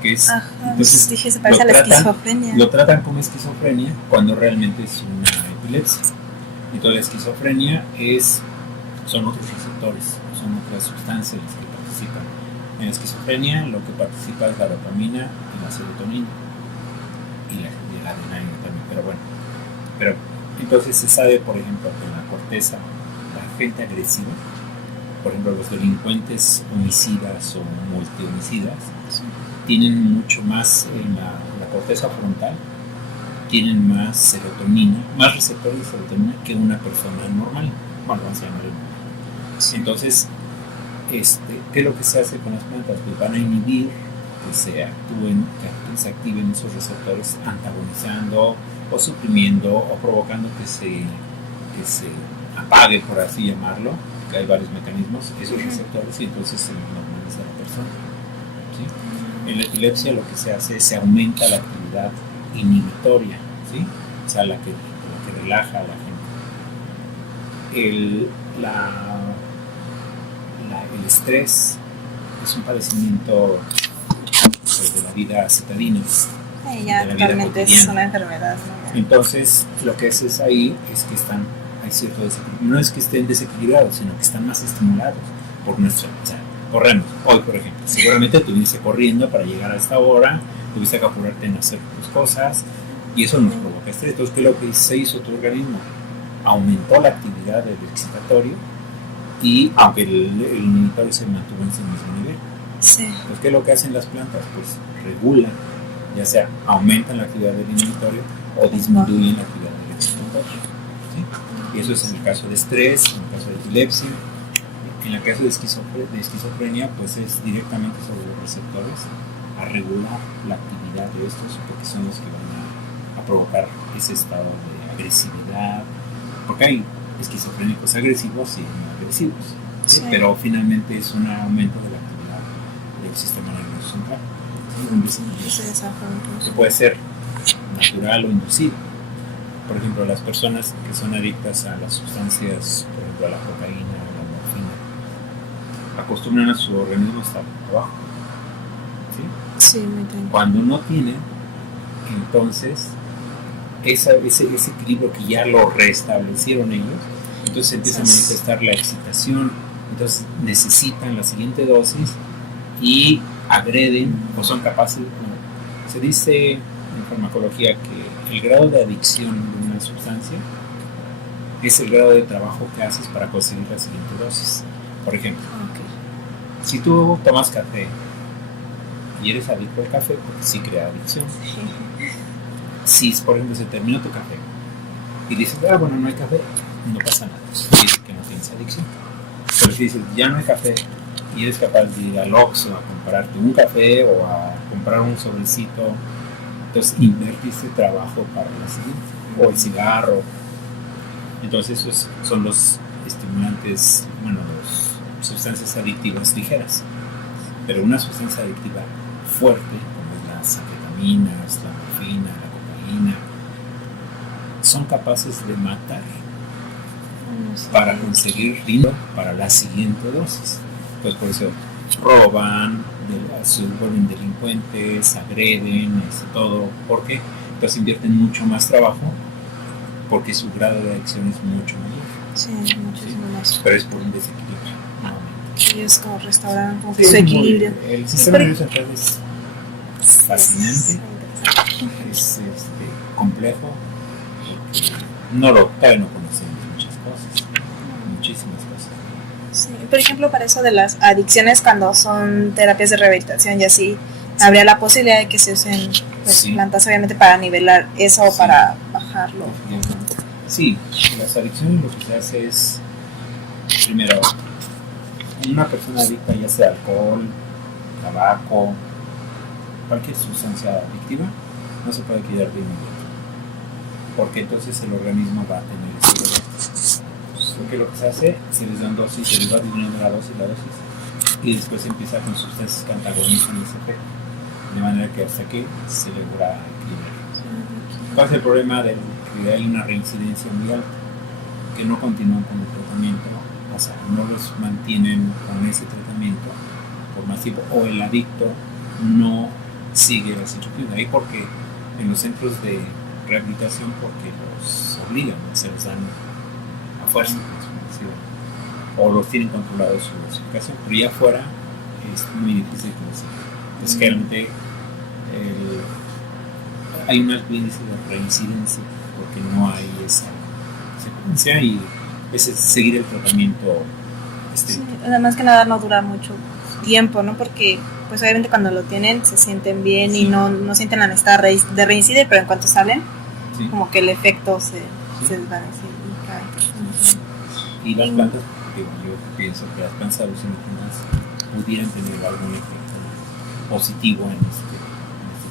que es... Ajá, entonces dije, se parece a la esquizofrenia. Lo tratan como esquizofrenia cuando realmente es una epilepsia. Entonces la esquizofrenia son otros receptores, son otras sustancias las que participan. En la esquizofrenia lo que participa es la dopamina y la serotonina y la adrenalina también, pero bueno. Pero entonces se sabe, por ejemplo, que en la corteza, la gente agresiva, por ejemplo, los delincuentes homicidas o multihomicidas, tienen mucho más en la corteza frontal, tienen más serotonina, más receptores de serotonina que una persona normal. Bueno, vamos a llamarlo normal. Entonces, ¿qué es lo que se hace con las plantas? Pues van a inhibir que se activen esos receptores, antagonizando o suprimiendo o provocando que se apague, por así llamarlo, que hay varios mecanismos, esos receptores, y entonces se normaliza la persona. ¿Sí? En la epilepsia lo que se hace es se aumenta la actividad inhibitoria, ¿sí? O sea, la que relaja a la gente. El estrés es un padecimiento de la vida citadina. Sí, ya totalmente es una enfermedad, ¿no? Entonces, lo que haces ahí es que hay cierto desequilibrio. No es que estén desequilibrados, sino que están más estimulados por nuestro... O sea, corremos. Hoy, por ejemplo, seguramente estuviste corriendo para llegar a esta hora, tuviste que apurarte en hacer tus cosas, y eso nos provoca estrés. Entonces, ¿qué es lo que se hizo tu organismo? Aumentó la actividad del excitatorio, y aunque el inhibitorio se mantuvo en ese mismo nivel. Sí. Entonces, ¿qué es lo que hacen las plantas? Pues regulan, ya sea aumentan la actividad del inhibitorio o disminuyen la actividad del excitatorio. ¿Sí? Y eso es en el caso de estrés, en el caso de epilepsia. En el caso de esquizofrenia, pues es directamente sobre los receptores a regular la actividad de estos, porque son los que van a provocar ese estado de agresividad, porque hay esquizofrénicos agresivos y no agresivos, ¿sí? Pero finalmente es un aumento de la actividad del sistema nervioso central. ¿Sí? Que puede ser natural o inducido. Por ejemplo, las personas que son adictas a las sustancias, por ejemplo a la cocaína o la morfina, acostumbran a su organismo a estar abajo. ¿Sí? Sí, muy tranquilo. Cuando no tienen, entonces ese equilibrio que ya lo restablecieron ellos, entonces empieza a manifestar la excitación, entonces necesitan la siguiente dosis y agreden o son capaces. Se dice en farmacología que el grado de adicción de una sustancia es el grado de trabajo que haces para conseguir la siguiente dosis. Por ejemplo, si tú tomas café y eres adicto al café, porque sí crea adicción. Si, por ejemplo, se terminó tu café y dices, bueno, no hay café, no pasa nada, dices que no tienes adicción. Pero si dices, ya no hay café y eres capaz de ir al Oxxo a comprarte un café o a comprar un sobrecito, entonces invertiste trabajo para la siguiente, o el cigarro. Entonces esos son los estimulantes, las sustancias adictivas ligeras. Pero una sustancia adictiva fuerte, como las anfetaminas, la morfina, la cocaína, son capaces de matar para conseguir dinero para la siguiente dosis. Pues por eso roban, se vuelven delincuentes, agreden, todo. ¿Por qué? Pues invierten mucho más trabajo porque su grado de adicción es mucho mayor. Sí, muchísimo más. Pero es por un desequilibrio. Ellos como restauran como su equilibrio. El sistema nervioso central es fascinante, es complejo, todavía no conocemos muchas cosas, muchísimas cosas. Sí, por ejemplo, para eso de las adicciones, cuando son terapias de rehabilitación y así, habría la posibilidad de que se usen plantas obviamente para nivelar eso o para bajarlo. Sí, las adicciones lo que se hace es, primero, una persona adicta, ya sea alcohol, tabaco, cualquier sustancia adictiva, no se puede quitar de inmediato, porque entonces el organismo va a tener ese efecto. Porque lo que se hace, se les dan dosis, se les va disminuyendo la dosis, y después se empieza con sustancias que antagonizan ese efecto, de manera que hasta que se logra equilibrar. ¿Cuál es el problema de que hay una reincidencia muy alta? Que no continúan con el tratamiento, o sea, no los mantienen con ese tratamiento por más tiempo, o el adicto no sigue las instrucciones. Ahí porque en los centros de rehabilitación, porque los obligan, se les dan a fuerza, o los tienen controlados su dosificación, pero ya afuera es muy difícil que lo sigan. Entonces, claramente hay un alto índice de reincidencia porque no hay esa secuencia y es seguir el tratamiento. Sí, además que nada no dura mucho tiempo, ¿no? Porque pues obviamente cuando lo tienen se sienten bien, sí, y no sienten la necesidad de reincidir, pero en cuanto salen, sí, como que el efecto se desvanece y cae. Y las plantas, porque yo pienso que las plantas alucinógenas pudieran tener algún efecto positivo en este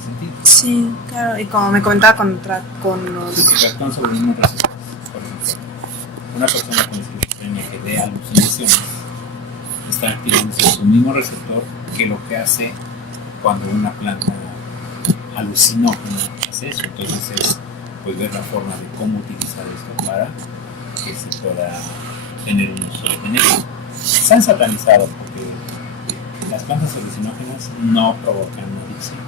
sentido. Sí, claro, y como me comentaba con los... Sí, actúan sobre el mismo receptor. Por ejemplo, una persona con esquizofrenia que ve alucinaciones está activándose su mismo receptor que lo que hace cuando una planta alucinógena hace eso. Entonces es pues ver la forma de cómo utilizar esto para que se pueda tener un uso benéfico. Se han satanizado porque las plantas alucinógenas no provocan adicción.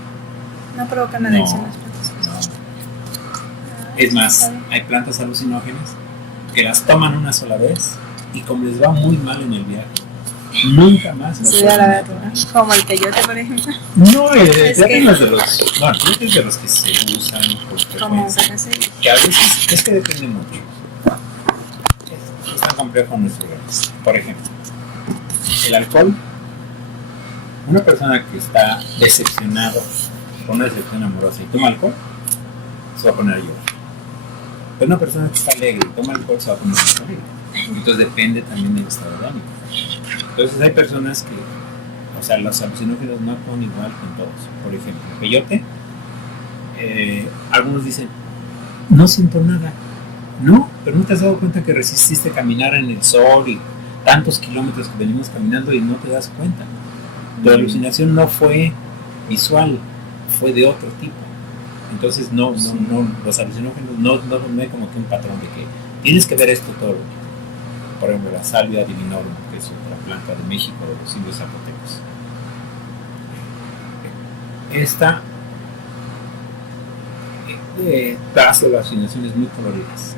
No provocan adicción las plantas. No. Es más, hay plantas alucinógenas que las toman una sola vez y como les va muy mal en el viaje, nunca más. Sí, la verdad, como el peyote, por ejemplo. No, el peyote no es de los. No, el peyote es de los que se usan por frecuencia. Que a veces es que depende mucho. Es tan complejo nuestro organismo. Por ejemplo, el alcohol. Una persona que está decepcionado con una decepción amorosa y toma alcohol, se va a poner a llorar. Pero una persona que está alegre y toma alcohol, se va a poner a alegre. Entonces depende también del estado de ánimo. Entonces hay personas que, o sea, los alucinógenos no actúan igual que en todos. Por ejemplo, el peyote, algunos dicen, no siento nada. No, pero no te has dado cuenta que resististe caminar en el sol y tantos kilómetros que venimos caminando y no te das cuenta. Tu alucinación no fue visual, fue de otro tipo. Entonces no, los alucinógenos no hay como que un patrón de que tienes que ver esto todo. Por ejemplo, la salvia divinorum, que es otra planta de México, de los indios zapotecos. Esta hace alucinaciones muy coloridas,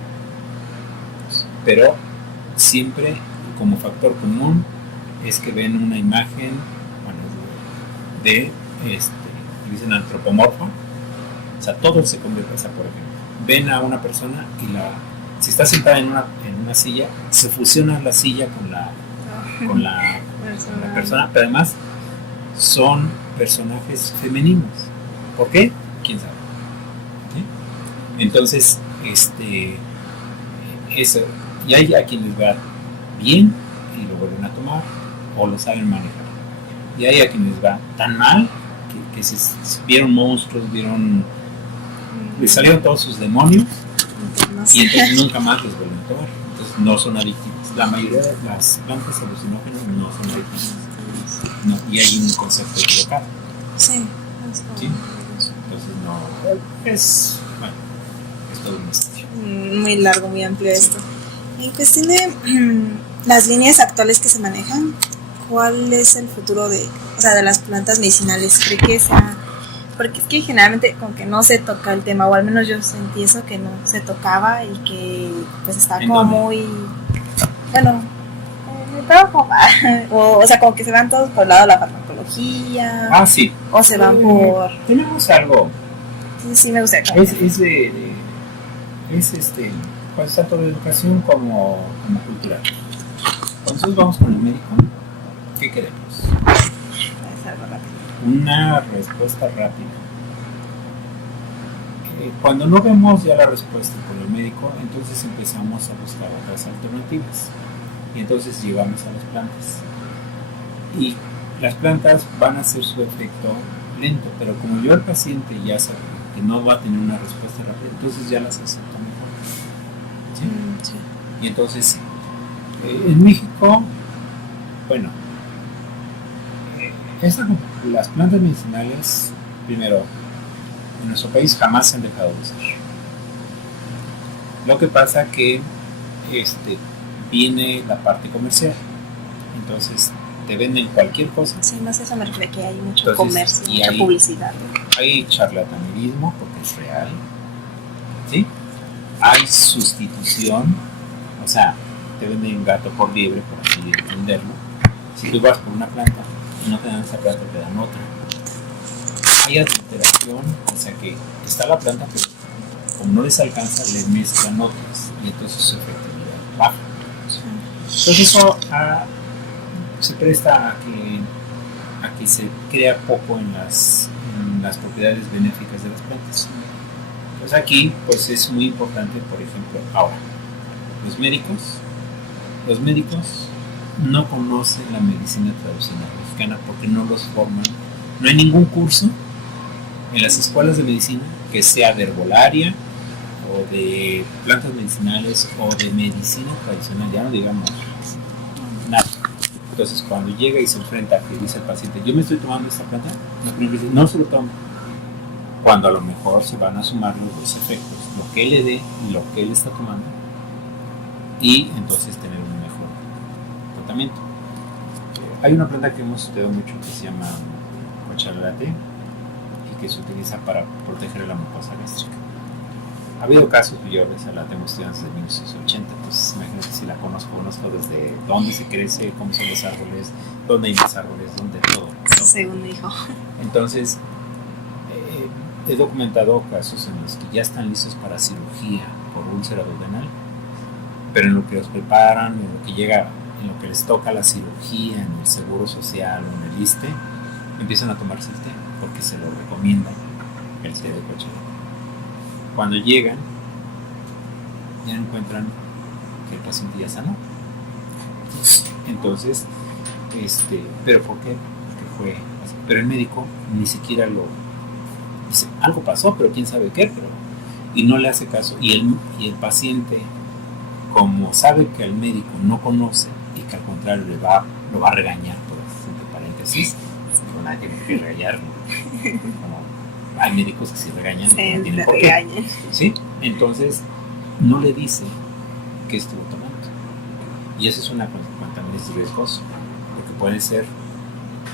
pero siempre como factor común es que ven una imagen, bueno, dicen antropomorfa, o sea, todo se convierte, o sea, por ejemplo, ven a una persona y si está sentada en una silla, se fusiona la silla con la persona, pero además son personajes femeninos. ¿Por qué? ¿Quién sabe? ¿Sí? Entonces, eso, y hay a quienes va bien y lo vuelven a tomar o lo saben manejar. Y hay a quienes va tan mal que se vieron monstruos, les salieron todos sus demonios y entonces nunca más los vuelven a tomar. Entonces no son adictivas. La mayoría de las plantas alucinógenas no son adictivas. No, y hay un concepto equivocado. Sí. ¿Sí? Entonces no es todo un misterio. Muy largo, muy amplio esto. En cuestión de las líneas actuales que se manejan, ¿cuál es el futuro de las plantas medicinales? ¿Cree que sea? Porque es que generalmente como que no se toca el tema, o al menos yo sentí eso, que no se tocaba y que pues estaba como muy, bueno, o sea, como que se van todos por el lado de la farmacología. Ah, sí. O se van por... Tenemos algo. Sí, me gusta. Pues tanto de educación como cultural. Cuando nosotros vamos con el médico, ¿qué queremos? Es algo rápido. Una respuesta rápida. Cuando no vemos ya la respuesta con el médico, entonces empezamos a buscar otras alternativas y entonces llegamos a las plantas. Y las plantas van a hacer su efecto lento, pero como yo el paciente ya sabe que no va a tener una respuesta rápida, entonces ya las acepta mejor. ¿Sí? Sí. Y entonces, en México, bueno, las plantas medicinales, primero, en nuestro país jamás se han dejado de usar. Lo que pasa que viene la parte comercial. Entonces, te venden cualquier cosa. Sí, más eso me refiere que hay mucho comercio, mucha publicidad. Hay charlatanerismo, porque es real. ¿Sí? Hay sustitución, o sea, te venden gato por liebre, por así entenderlo. Si tú vas por una planta y no te dan esa planta, te dan otra. Hay adulteración, o sea que está la planta, pero como no les alcanza, le mezclan otras y entonces su efectividad baja. Entonces eso se presta a que se crea poco en las propiedades benéficas de las plantas. Pues aquí pues es muy importante, por ejemplo, ahora, los médicos no conocen la medicina tradicional mexicana porque no los forman, no hay ningún curso en las escuelas de medicina que sea de herbolaria o de plantas medicinales o de medicina tradicional, ya no digamos nada. Entonces cuando llega y se enfrenta a que dice el paciente, yo me estoy tomando esta planta, no se lo toma, cuando a lo mejor se van a sumar los dos efectos, lo que él le dé y lo que él está tomando, y entonces tener un mejor tratamiento. Hay una planta que hemos estudiado mucho que se llama cochalate y que se utiliza para proteger la mucosa gástrica. Ha habido casos, yo la tengo estudiando desde 1980, entonces imagínate si la conozco desde dónde se crece, cómo son los árboles, dónde hay más árboles, dónde todo. Según dijo. Entonces, he documentado casos en los que ya están listos para cirugía por úlcera duodenal, pero en lo que los preparan, en lo que llega, en lo que les toca la cirugía en el Seguro Social o en el ISSSTE, empiezan a tomarse el té porque se lo recomiendan, el té de cochalate. Cuando llegan, ya encuentran que el paciente ya sanó. Entonces, ¿pero por qué? Porque fue así. Pero el médico ni siquiera lo dice, algo pasó, pero quién sabe qué, y no le hace caso. Y el paciente, como sabe que el médico no conoce y que al contrario lo va a regañar, por entre paréntesis, no nadie tiene que regañarlo. Hay médicos que sí regañan, no tienen por qué. ¿Sí? Entonces, no le dice que estuvo tomando. Y eso es una consecuencia, también es riesgoso, porque pueden ser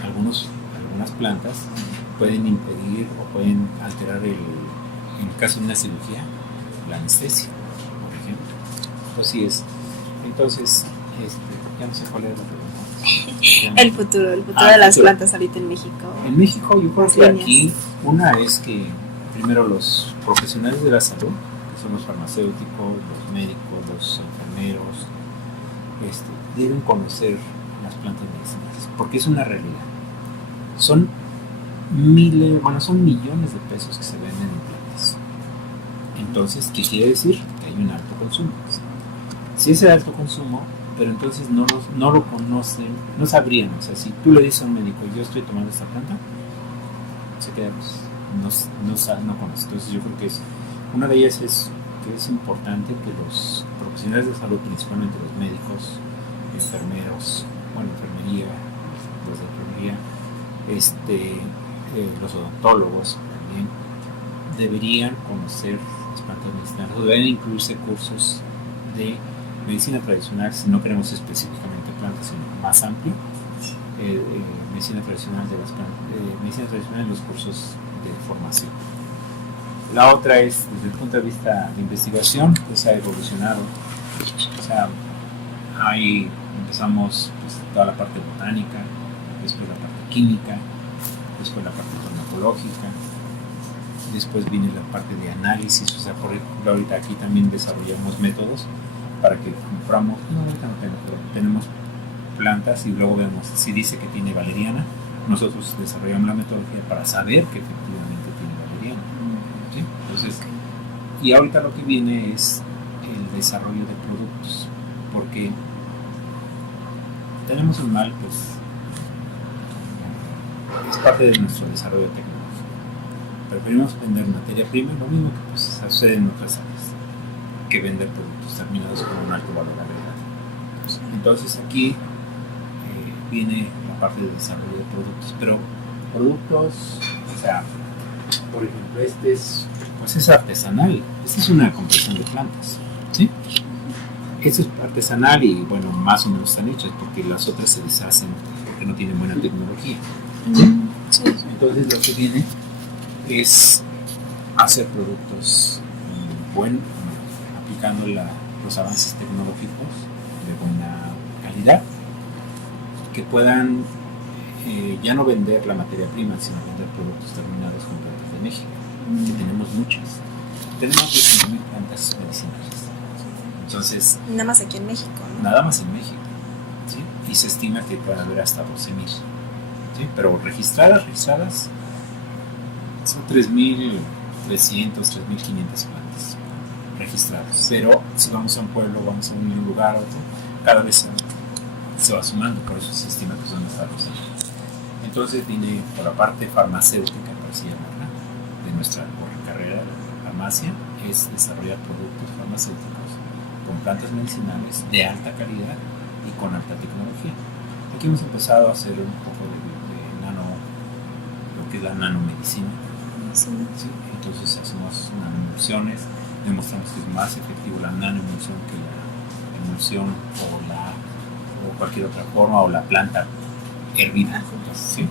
algunas plantas pueden impedir o pueden alterar en el caso de una cirugía, la anestesia, por ejemplo. Así es. Entonces, ya no sé cuál era la pregunta. El futuro de las plantas ahorita en México. En México yo creo que aquí una es que primero los profesionales de la salud, que son los farmacéuticos, los médicos, los enfermeros, deben conocer las plantas medicinales, porque es una realidad. Son millones de pesos que se venden en plantas. Entonces, ¿qué quiere decir? Que hay un alto consumo. Si ese alto consumo, pero entonces no lo conocen, no sabrían. O sea, si tú le dices a un médico, yo estoy tomando esta planta, se queda, no conoce. Entonces, yo creo que una de ellas es que es importante que los profesionales de salud, principalmente los médicos, enfermeros, enfermería, los de enfermería, los odontólogos también deberían conocer las plantas medicinales, o deben incluirse cursos de medicina tradicional, si no queremos específicamente plantas, sino más amplio, medicina tradicional en los cursos de formación. La otra es, desde el punto de vista de investigación, pues ha evolucionado. O sea, empezamos toda la parte botánica, después la parte química, después la parte farmacológica, después viene la parte de análisis. O sea, por ejemplo, ahorita aquí también desarrollamos métodos para que compramos, pero tenemos plantas y luego vemos si dice que tiene valeriana, nosotros desarrollamos la metodología para saber que efectivamente tiene valeriana. ¿Sí? Entonces, y ahorita lo que viene es el desarrollo de productos, porque tenemos un mal, pues es parte de nuestro desarrollo tecnológico. Preferimos vender materia prima, lo mismo que pues, sucede en otras áreas, que vender productos terminados con un alto valor agregado. Entonces aquí viene la parte de desarrollo de productos, pero productos, o sea, por ejemplo, este es, pues es artesanal, esta es una compresión de plantas, ¿sí? Esto es artesanal y bueno, más o menos están hechas porque las otras se deshacen porque no tienen buena tecnología, ¿sí? Sí. Entonces lo que viene es hacer productos buenos, aplicando los avances tecnológicos de buena calidad, que puedan ya no vender la materia prima, sino vender productos terminados con plantas de México, que tenemos muchas. Tenemos 19.000 plantas medicinales. Entonces, nada más aquí en México, ¿no? Nada más en México, ¿sí? Y se estima que puede haber hasta 12.000, ¿sí? Pero registradas son 3.300, 3.500 plantas registradas. Pero si vamos a un pueblo, vamos a un lugar o otro, cada vez se va sumando, por eso se estima que son hasta 12.000. Entonces viene por la parte farmacéutica, por así llamarla, de nuestra carrera de farmacia, es desarrollar productos farmacéuticos con plantas medicinales de alta calidad y con alta tecnología. Aquí hemos empezado a hacer un poco de nano, lo que es la nanomedicina. Sí. ¿Sí? Entonces hacemos nanoemulsiones, demostramos que es más efectivo la nanoemulsión que la emulsión o cualquier otra forma, o la planta hervida. ¿Sí?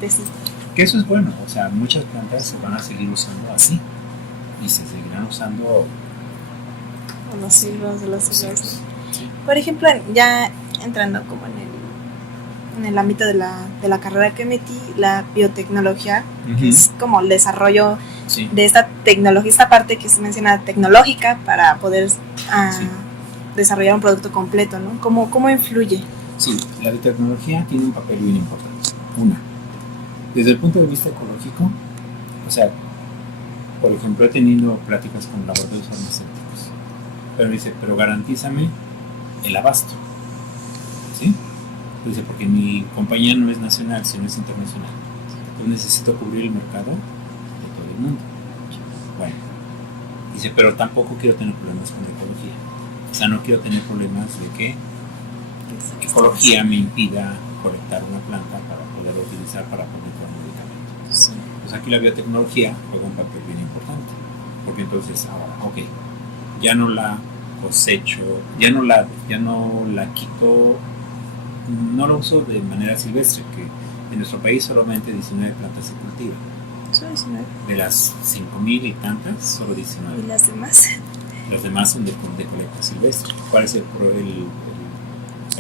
Que eso es bueno, o sea, muchas plantas se van a seguir usando así y se seguirán usando los siglos de los siglos. Sí. Por ejemplo, ya entrando como en el ámbito de la carrera que metí, la biotecnología, que es como el desarrollo de esta tecnología, esta parte que se menciona tecnológica para poder desarrollar un producto completo, ¿no? ¿Cómo influye? Sí, la biotecnología tiene un papel bien importante. Una, desde el punto de vista ecológico, o sea, por ejemplo, he tenido pláticas con laboratorios farmacéuticos, pero me dice, pero garantízame el abasto, ¿sí? Dice, porque mi compañía no es nacional, sino es internacional. Entonces necesito cubrir el mercado de todo el mundo. Bueno, dice, pero tampoco quiero tener problemas con la ecología. O sea, no quiero tener problemas de que ecología me impida colectar una planta para poderla utilizar para publicar un medicamento. Sí. Pues aquí la biotecnología juega un papel bien importante, porque entonces ahora, ok, ya no la cosecho, ya no la quito, no lo uso de manera silvestre, que en nuestro país solamente 19 plantas se cultivan. Solo 19. De las 5.000 y tantas, solo 19. ¿Y las demás? Las demás son de colecta silvestre. ¿Cuál es el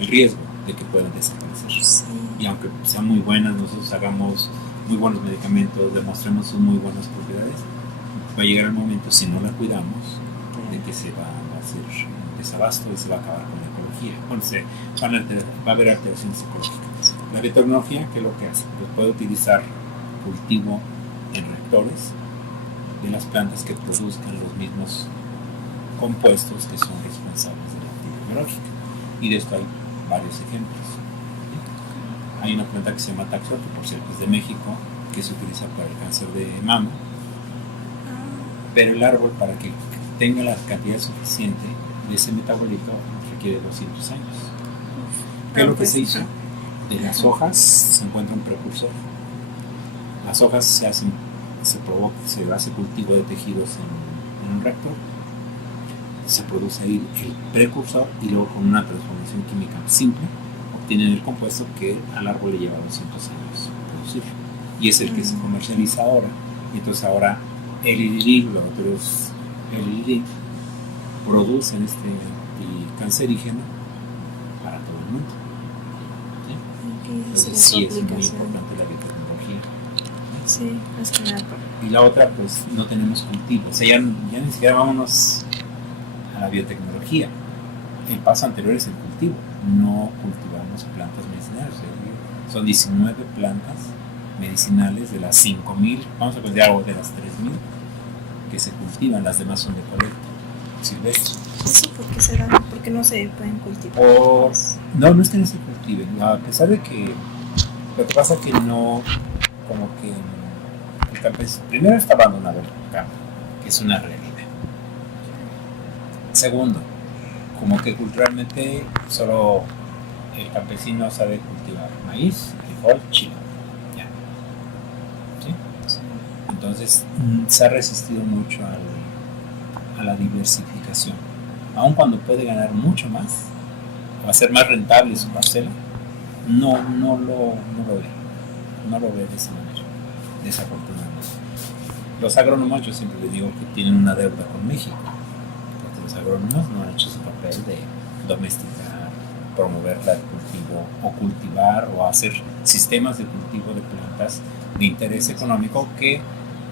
riesgo de que puedan desaparecer? Sí. Y aunque sean muy buenas, nosotros hagamos muy buenos medicamentos, demostremos sus muy buenas propiedades, va a llegar el momento, si no la cuidamos, de que se va a hacer un desabasto y se va a acabar con la ecología. Bueno, va a haber alteraciones ecológicas. La biotecnología, ¿qué es lo que hace? Pues puede utilizar cultivo en reactores de las plantas que produzcan los mismos compuestos que son responsables de la actividad biológica. Y de esto hay varios ejemplos. Hay una planta que se llama Taxol, que por cierto es de México, que se utiliza para el cáncer de mama, pero el árbol, para que tenga la cantidad suficiente de ese metabolito, requiere 200 años. ¿Qué es lo que se hizo? De las hojas se encuentra un precursor. Las hojas se hace cultivo de tejidos en un reactor, se produce ahí el precursor y luego con una transformación química simple obtienen el compuesto que al árbol le lleva 200 años producir, y es el que se comercializa ahora. Y entonces ahora el IRI, los laboratorios el IRI producen este cancerígeno para todo el mundo. ¿Sí? Entonces sí es muy importante la biotecnología. Sí, es que nada. Y la otra, pues no tenemos cultivos, o sea, ya ni siquiera vámonos a la biotecnología. El paso anterior es el cultivo. No cultivamos plantas medicinales. Son 19 plantas medicinales de las 5.000, vamos a considerar de las 3.000 que se cultivan. Las demás son de colecta silvestre. ¿Eso por qué se dan? ¿Por qué no se pueden cultivar? No es que no se cultiven, a pesar de que lo que pasa es que no, como que el campesino primero está abandonado el campo, que es una realidad. Segundo, como que culturalmente solo el campesino sabe cultivar maíz, frijol, chile. Ya. ¿Sí? Sí. Entonces se ha resistido mucho a la diversificación. Aun cuando puede ganar mucho más o hacer más rentable su parcela, no lo ve de esa manera, desafortunadamente. Los agrónomos, yo siempre les digo que tienen una deuda con México. Los agrónomos no han hecho su papel de domesticar, promover el cultivo o cultivar o hacer sistemas de cultivo de plantas de interés económico que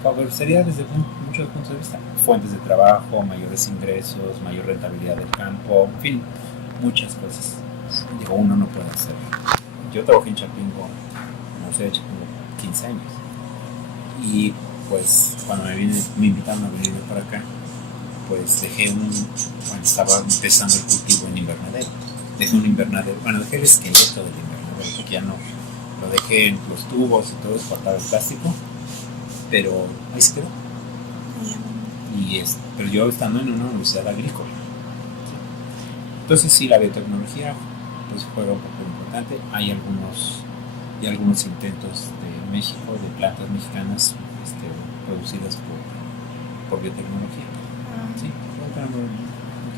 favorecería desde muchos puntos de vista, fuentes de trabajo, mayores ingresos, mayor rentabilidad del campo, en fin, muchas cosas. Digo, uno no puede hacerlo. Yo trabajé en Chapingo, no sé, como 15 años, y pues cuando me invitaron a venir para acá, pues dejé cuando estaba empezando el cultivo en invernadero, dejé un invernadero, dejé el esqueleto del invernadero, porque ya no, lo dejé en los tubos y todo, cortaba el plástico, pero ahí se quedó. Pero yo estando en una universidad agrícola. Entonces sí, la biotecnología pues juega un papel importante. Hay algunos intentos de México, de plantas mexicanas producidas por biotecnología. Sí, no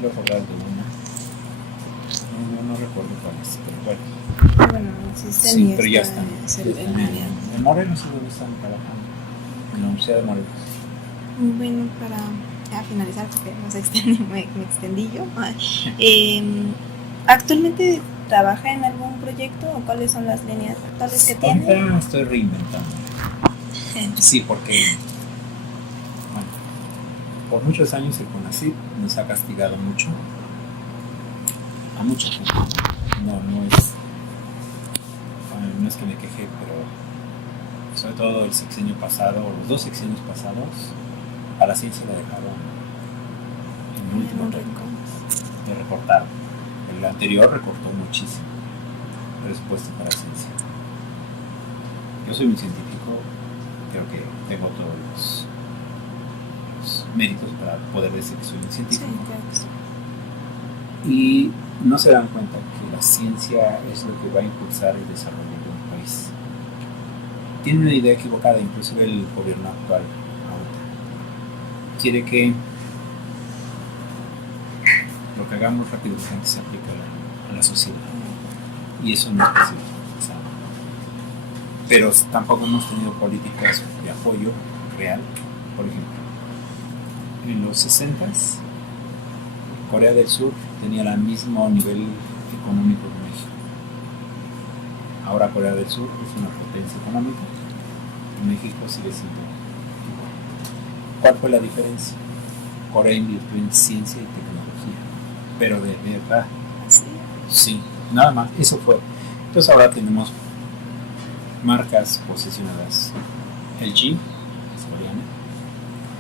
quiero hablar de una. No recuerdo cuál es, pero bueno. Bueno, existen sí, pero ya están. En Morelos es donde están trabajando, en la Universidad de Morelos. Bueno, para finalizar, porque me extendí yo. ¿Actualmente trabaja en algún proyecto o cuáles son las líneas actuales que tiene? Estoy reinventando. Sí, porque por muchos años el CONACYT nos ha castigado mucho a mucha gente. No es que me queje, pero sobre todo el sexenio pasado, o los 2 sexenios pasados, a la ciencia la dejaron en el último de recortar. El anterior recortó muchísimo el presupuesto para la ciencia. Yo soy un científico, creo que tengo todos los méritos para poder decir que soy un científico. Sí, claro. Y no se dan cuenta que la ciencia es lo que va a impulsar el desarrollo de un país. Tiene una idea equivocada, incluso el gobierno actual ahora. Quiere que lo que hagamos rápidamente se aplique a la sociedad. Y eso no es posible. Pero tampoco hemos tenido políticas de apoyo real. Por ejemplo, en los 60s, Corea del Sur tenía el mismo nivel económico que México. Ahora Corea del Sur es una potencia económica y México sigue siendo igual. ¿Cuál fue la diferencia? Corea invirtió en ciencia y tecnología, pero de verdad. Sí, nada más, eso fue. Entonces ahora tenemos marcas posesionadas. LG es coreana,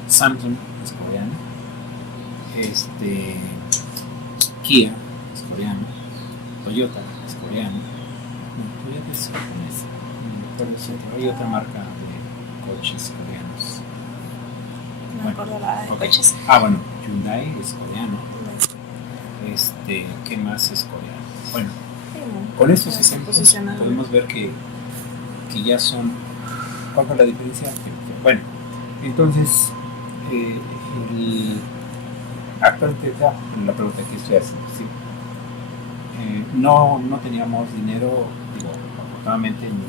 Samsung es coreana, Kia es coreano, Toyota es coreano, Toyota es japonesa, hay otra marca de coches coreanos. No me acuerdo la de coches. Bueno, Hyundai es coreano. ¿Qué más es coreano? Bueno, con estos ejemplos podemos ver que ya son. ¿Cuál fue la diferencia? Bueno, entonces actualmente la pregunta que estoy haciendo, ¿sí? No teníamos dinero, afortunadamente en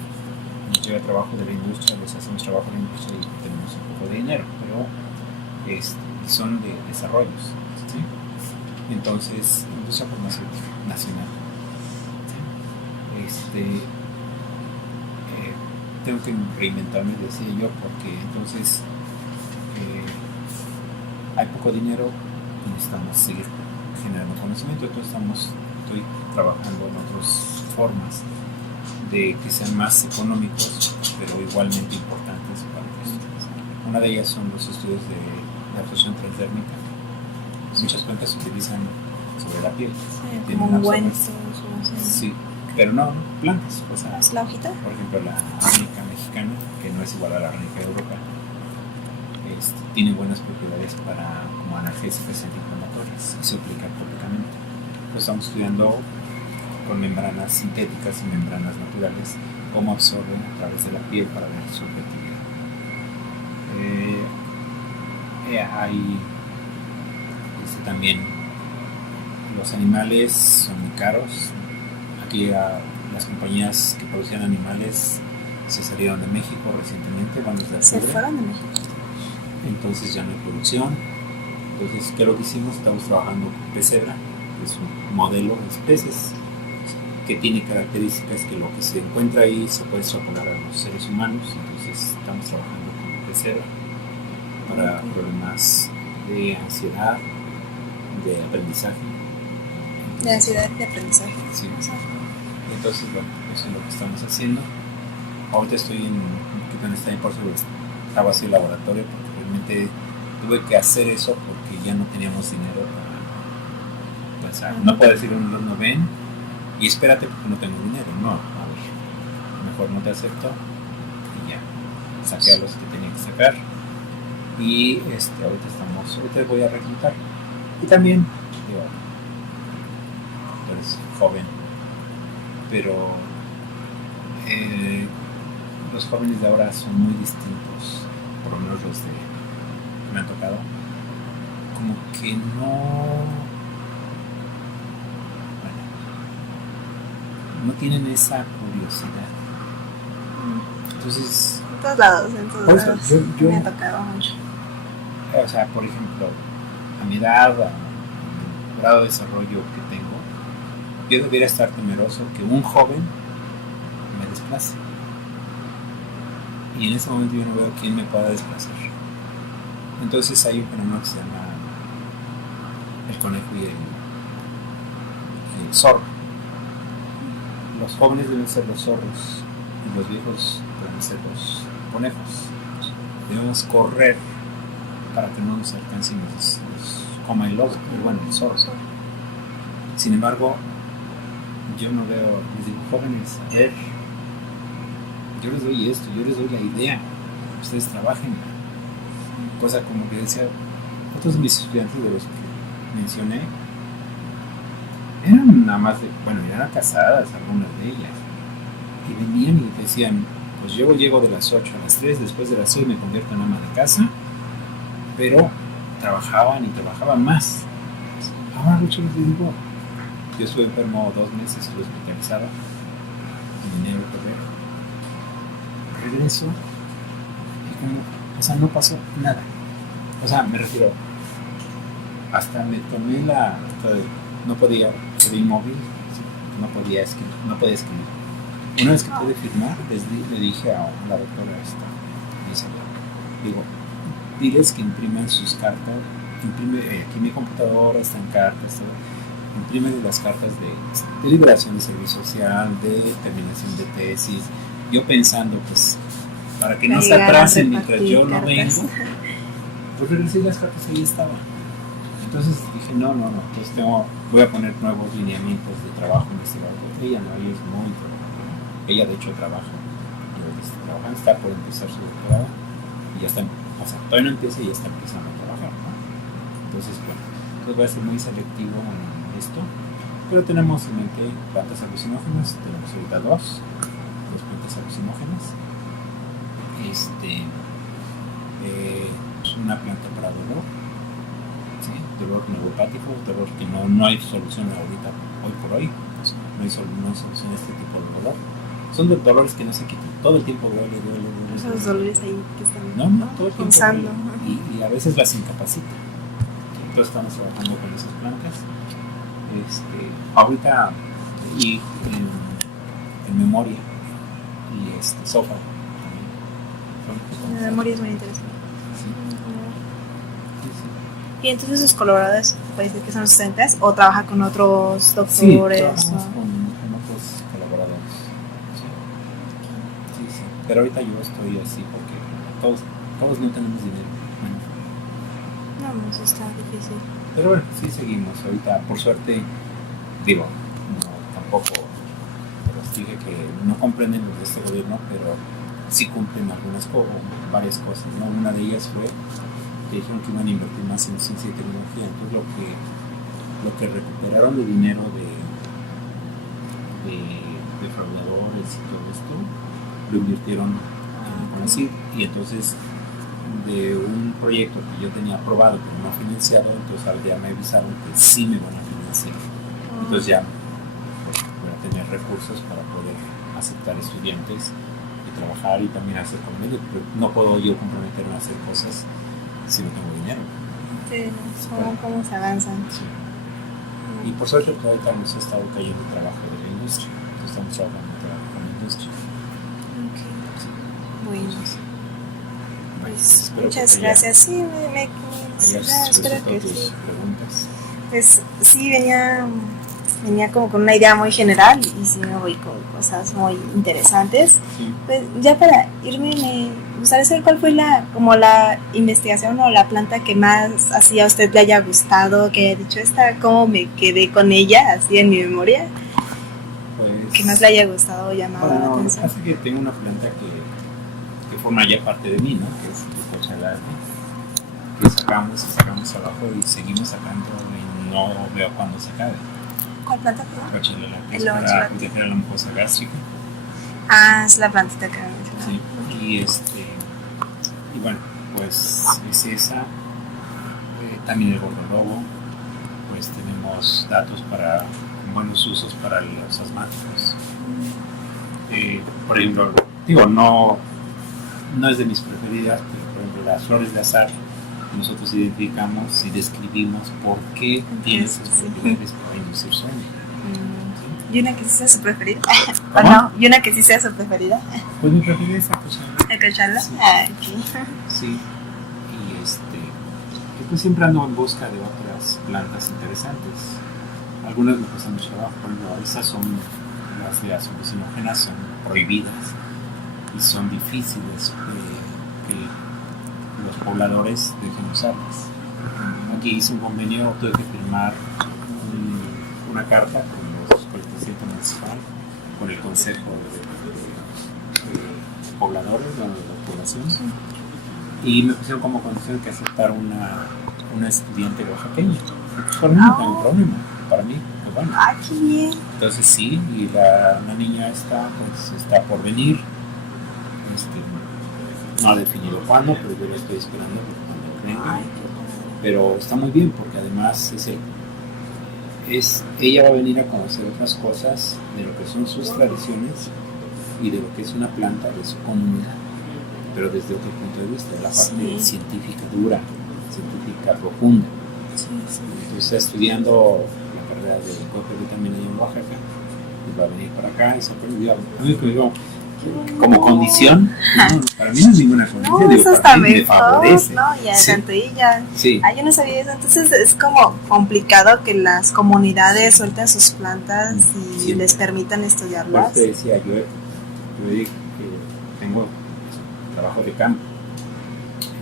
el trabajo de la industria, les hacemos trabajo de la industria y tenemos un poco de dinero, pero son de desarrollos, ¿sí? Entonces, industria farmacéutica nacional. Tengo que reinventarme, decía yo, porque entonces hay poco dinero y necesitamos seguir generando conocimiento. Entonces estoy trabajando en otras formas de que sean más económicos, pero igualmente importantes para nosotros. Una de ellas son los estudios de la absorción transdérmica. Muchas plantas se utilizan sobre la piel. Sí, como ungüentos. Sí, Pero no, plantas, o sea, ¿Es la hojita? por ejemplo, la arnica mexicana, que no es igual a la arnica de Europa, tiene buenas propiedades para como analgésicas y antiinflamatorias y se aplica tópicamente. Pues estamos estudiando con membranas sintéticas y membranas naturales cómo absorben a través de la piel para ver su efectividad. Hay también los animales son muy caros. Aquí las compañías que producían animales se salieron de México recientemente, van desde Se octubre. fueron de México. Entonces ya no hay producción. Entonces, ¿qué es lo que hicimos? Estamos trabajando con Pesebra, que es un modelo de especies que tiene características que lo que se encuentra ahí se puede extrapolar a los seres humanos. Entonces estamos trabajando con Pesebra para problemas de ansiedad, de aprendizaje. De ansiedad de aprendizaje. Sí. Entonces, bueno, eso es lo que estamos haciendo. Ahorita estoy en este por eso estaba así el laboratorio, porque realmente tuve que hacer eso porque ya no teníamos dinero para pensar. No puedo decir no ven y espérate porque no tengo dinero. No, a ver, mejor no te acepto y ya. Saqué a los que tenía que sacar y ahorita voy a reclutar. Y también, digo, tú eres joven, pero los jóvenes de ahora son muy distintos, por lo menos los que me han tocado, como que no tienen esa curiosidad. Entonces, En todos lados, en todos lados. Yo me ha tocado mucho. O sea, por ejemplo, a mi edad, al grado de desarrollo que tengo, yo debería estar temeroso que un joven me desplace. Y en ese momento yo no veo quién me pueda desplazar. Entonces hay un fenómeno que se llama el conejo y el zorro. Los jóvenes deben ser los zorros y los viejos deben ser los conejos. Debemos correr para que no nos alcance y nos coma el lobo, el zorro. Sin embargo, yo no veo, les digo, jóvenes, a ver, yo les doy esto, yo les doy la idea, ustedes trabajen. Cosa como que decía, otros de mis estudiantes de los que mencioné, eran nada más eran casadas algunas de ellas, y venían y decían, pues yo llego de las 8 a las 3, después de las 6 me convierto en ama de casa, pero trabajaban y trabajaban más. Ahora mucho les digo, yo estuve enfermo 2 meses, estuve hospitalizado, en enero, febrero, regreso y como, o sea, no pasó nada. O sea, me refiero, hasta me tomé no podía, quedé inmóvil, no podía escribir. Una vez que pude firmar, le dije a la doctora digo, diles que impriman sus cartas, aquí en mi computadora están cartas, todo, imprimen las cartas de liberación de servicio social, de terminación de tesis, yo pensando, pues, para que no se atrasen mientras yo no vengo, pues regresé las cartas y ahí estaban. Entonces dije, no, entonces voy a poner nuevos lineamientos de trabajo en este lado. Ella es muy trabajadora. Ella de hecho trabaja, está por empezar su doctorado y ya está, o sea, todavía no empieza y ya está empezando a trabajar, ¿no? Entonces, bueno, voy a ser muy selectivo en esto, pero tenemos en mente plantas alucinógenas, tenemos ahorita dos plantas alucinógenas, una planta para dolor, ¿sí? Dolor neuropático, dolor que no hay solución ahorita, hoy por hoy, pues, no hay solución a este tipo de dolor. Son dolores que no se quitan, todo el tiempo duele. Esos dolores ahí que están todo el tiempo pensando. Y a veces las incapacita. Entonces estamos trabajando con esas plantas. Ahorita y en memoria y software también. La memoria es muy interesante. Sí. Y entonces sus colaboradores, puede decir que son estudiantes o trabaja con otros doctores. Sí, trabajamos con otros colaboradores. Sí. Pero ahorita yo estoy así porque todos no tenemos dinero. No, eso está difícil. Pero bueno, sí seguimos. Ahorita, por suerte, tampoco les dije que no comprenden lo de este gobierno, pero sí cumplen varias cosas, ¿no? Una de ellas fue que dijeron que iban a invertir más en ciencia y tecnología. Entonces lo que recuperaron de dinero de defraudadores y todo esto, lo invirtieron en Conacyt. Y entonces de un proyecto que yo tenía aprobado pero no financiado, entonces ahora ya me avisaron que sí me van a financiar. Entonces ya voy a tener recursos para poder aceptar estudiantes y trabajar y también hacer convenios, pero no puedo yo comprometerme a hacer cosas si no tengo dinero. Sí, cómo se avanzan. Sí. Y por suerte todavía nos ha estado cayendo trabajo de la industria, entonces estamos trabajando con la industria. Okay. Sí. Bueno. Sí. Pues muchas gracias. Sí, espero que sí. Preguntas. Pues sí, venía como con una idea muy general y sí me voy con cosas muy interesantes. Sí. Pues ya para irme me gustaría saber cuál fue la investigación o la planta que más así a usted le haya gustado, que haya dicho cómo me quedé con ella así en mi memoria, pues, que más le haya gustado o llamado la atención. Así que tengo una planta que forma ya parte de mí, ¿no? Que es el cochalate, que sacamos abajo y seguimos sacando y no veo cuándo se acabe. ¿Cuál planta fue? Cochalate, es para proteger la mucosa gástrica. Ah, es la plantita que me mencionaron. Y bueno, pues es esa. También el gordolobo. Pues tenemos datos para buenos usos para los asmáticos. Por ejemplo, no es de mis preferidas, pero por ejemplo las flores de azahar nosotros identificamos y describimos por qué tiene esas propiedades para inducir sueño. ¿Sí? ¿Y una que sí sea su preferida? ¿O no? ¿Y una que sí sea su preferida? Pues mi preferida es la cochala. ¿La cochala? Sí. Okay. Sí. Y pues siempre ando en busca de otras plantas interesantes. Algunas me cuestan mucho trabajo, por ejemplo, esas son las de alucinógenas, son prohibidas y son difíciles que los pobladores dejen usarlas. Aquí hice un convenio, tuve que firmar una carta con el presidente municipal, con el consejo de pobladores, de la población, y me pusieron como condición que aceptar una estudiante oaxaqueña. Por mí no tengo problema, para mí, pues bueno. Ah, qué bien. Entonces sí, y la niña está por venir. No ha definido cuándo, pero yo lo estoy esperando porque cuando venga. Pero está muy bien porque además ella va a venir a conocer otras cosas de lo que son sus tradiciones y de lo que es una planta de su comunidad, pero desde otro punto de vista, de la parte científica dura, científica profunda. Entonces está estudiando la carrera de ecografía también ahí en Oaxaca y va a venir para acá y se aprende. Como condición, no, para mí no es ninguna condición, no, eso está me favorece. ¿no? Ya tanto ella. Sí. Yo no sabía eso, entonces es como complicado que las comunidades suelten sus plantas y les permitan estudiarlas. Por eso decía, yo tengo trabajo de campo,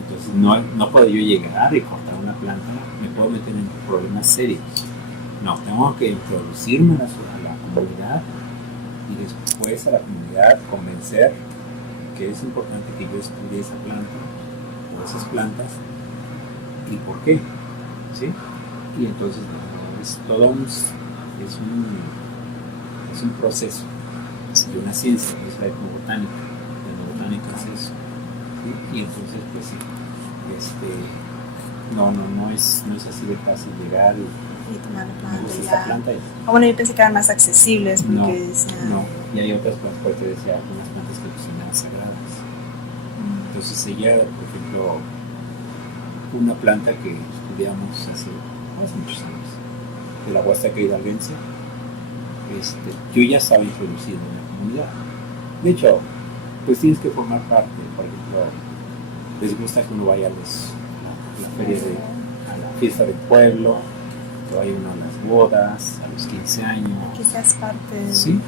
entonces no puedo yo llegar y cortar una planta, me puedo meter en problemas serios. No, tengo que introducirme a la comunidad y después a la comunidad convencer que es importante que yo estudie esa planta o esas plantas y por qué, ¿sí? Y entonces es todo un proceso de una ciencia, que es la etnobotánica. La etnobotánica es eso, ¿sí? Y entonces pues sí, no es así de fácil llegar y tomar la planta. Bueno, yo pensé que eran más accesibles porque no, y hay otras plantas, porque decía, algunas plantas que son sagradas. Entonces ella, por ejemplo, una planta que estudiamos hace muchos años, de la Huasteca hidalguense, yo ya estaba introducido en la comunidad. De hecho, pues tienes que formar parte, por ejemplo, les gusta que uno vaya a la feria a la fiesta del pueblo, que vaya uno a las bodas, a los 15 años. Quizás parte. Sí.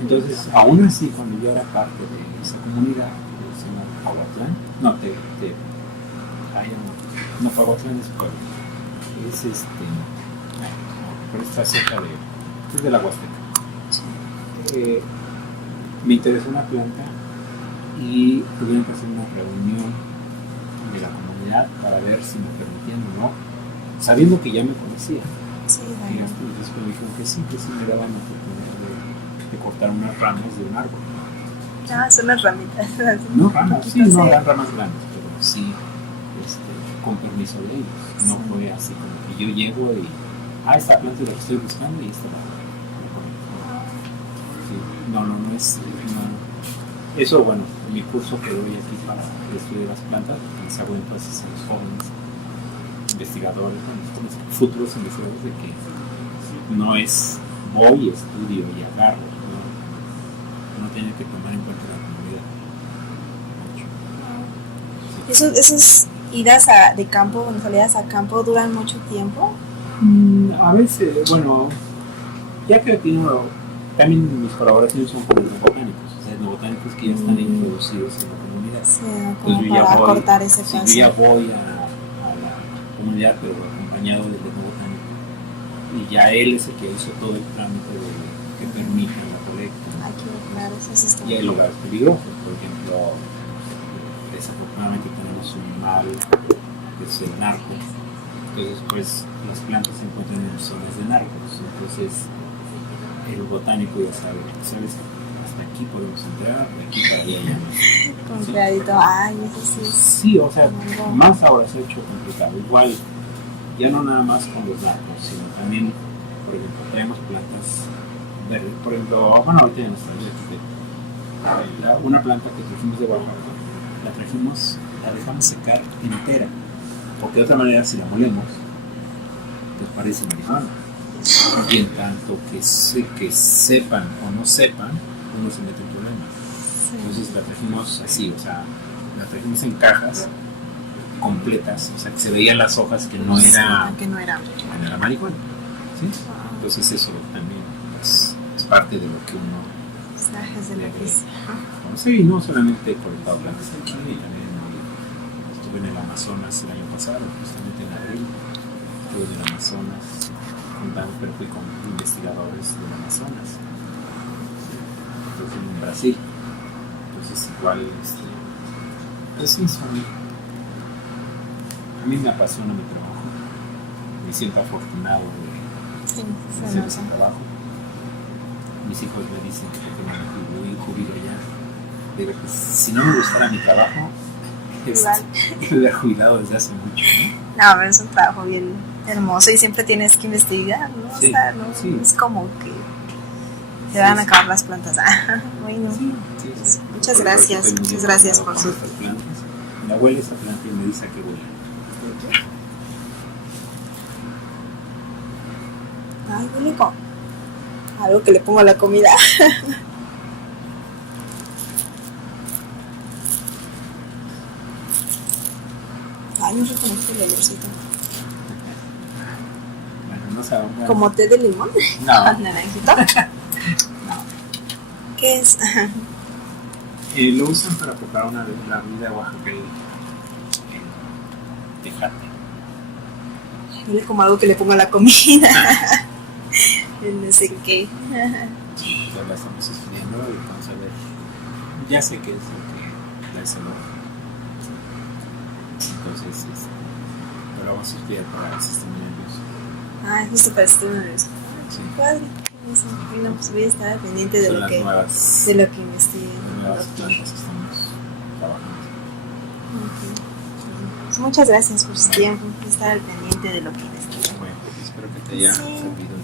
Entonces, aún así, cuando yo era parte de esa comunidad, que se llama Pahuatlán, no, Pahuatlán es pueblo. Pero está cerca de la Huasteca. me interesó una planta y tuvieron que hacer una reunión de la comunidad para ver si me permitían o no, sabiendo que ya me conocía. Sí, Y después me dijeron que sí me daban la oportunidad de cortar unas ramas de un árbol. Ah, son las ramitas. No ramas, sí, no eran ramas grandes, pero sí con permiso de ellos. No fue así como que yo llego y esta planta es la que estoy buscando y esta la sí, no es eso. Bueno, mi curso que doy aquí para el estudio de las plantas les hago énfasis a los jóvenes investigadores, futuros investigadores, de que no es voy, estudio y agarro, no tiene que tomar en cuenta la comunidad. Sí. ¿Esas idas de campo, cuando salías a campo, duran mucho tiempo? A veces, bueno, ya que aquí también mis colaboraciones son con los botánicos, o sea, los botánicos que ya están introducidos en la comunidad. Sí, como pues para cortar ese paso. Yo ya voy a la comunidad, pero acompañado del botánico. Y ya él es el que hizo todo el trámite que permite la colecta. Claro, eso sí está. Y hay lugares peligrosos, por ejemplo, desafortunadamente tenemos un mal que es el narco. Entonces, pues las plantas se encuentran en zonas de narcos. Entonces, el botánico ya sabe, ¿sabes? Hasta aquí podemos entrar, de aquí para allá ya no. Con cuidadito, eso sí. Sí, o sea, más ahora se ha hecho complicado. Igual, ya no nada más con los narcos, sino también, por ejemplo, traemos plantas verdes. Por ejemplo, bueno, ahorita ya no está una planta que trajimos de Oaxaca, la dejamos secar entera, porque de otra manera, si la molemos, pues parece marihuana. Y en tanto que sepan o no sepan, uno se mete en problemas. Sí. Entonces la trajimos así, o sea, la trajimos en cajas completas, o sea, que se veían las hojas que no era marihuana. ¿Sí? Entonces eso también es parte de lo que uno conoce, y no solamente por el Pablo Blanco, también estuve en el Amazonas el año pasado, justamente en abril, estuve en el Amazonas juntando, pero fui con investigadores del Amazonas, entonces en Brasil. Entonces igual pues sí, a mí me apasiona mi trabajo, me siento afortunado de hacer ese trabajo. Mis hijos me dicen que tengo un jubilo ya. Digo, pues, si no me gustara mi trabajo, me hubiera jubilado desde hace mucho, ¿no? No, pero es un trabajo bien hermoso y siempre tienes que investigar, ¿no? Sí, o sea, no es como que se van a acabar las plantas. Bueno, muchas gracias por su... plantas. Mi abuela esta planta y me dice que huele. Huele como algo que le pongo a la comida. No reconozco el olorcito. Bueno, no sabemos. ¿Como té de limón? No. ¿Naranjito? No. ¿Qué es? Lo usan para preparar la bebida oaxaqueña, tejate. Huele como algo que le pongo a la comida. No sé qué. Ya la estamos estudiando y vamos a ver. Ya sé qué es lo que da ese olor. Entonces, pero vamos a estudiar para el sistema nervioso. Es justo para el sistema nervioso. Sí. Padre. Bueno, pues voy a estar pendiente de lo que investigue. Las nuevas plantas que estamos trabajando. Okay. Pues muchas gracias por su tiempo. Voy a estar al pendiente de lo que investigue. Bueno, espero que te haya servido.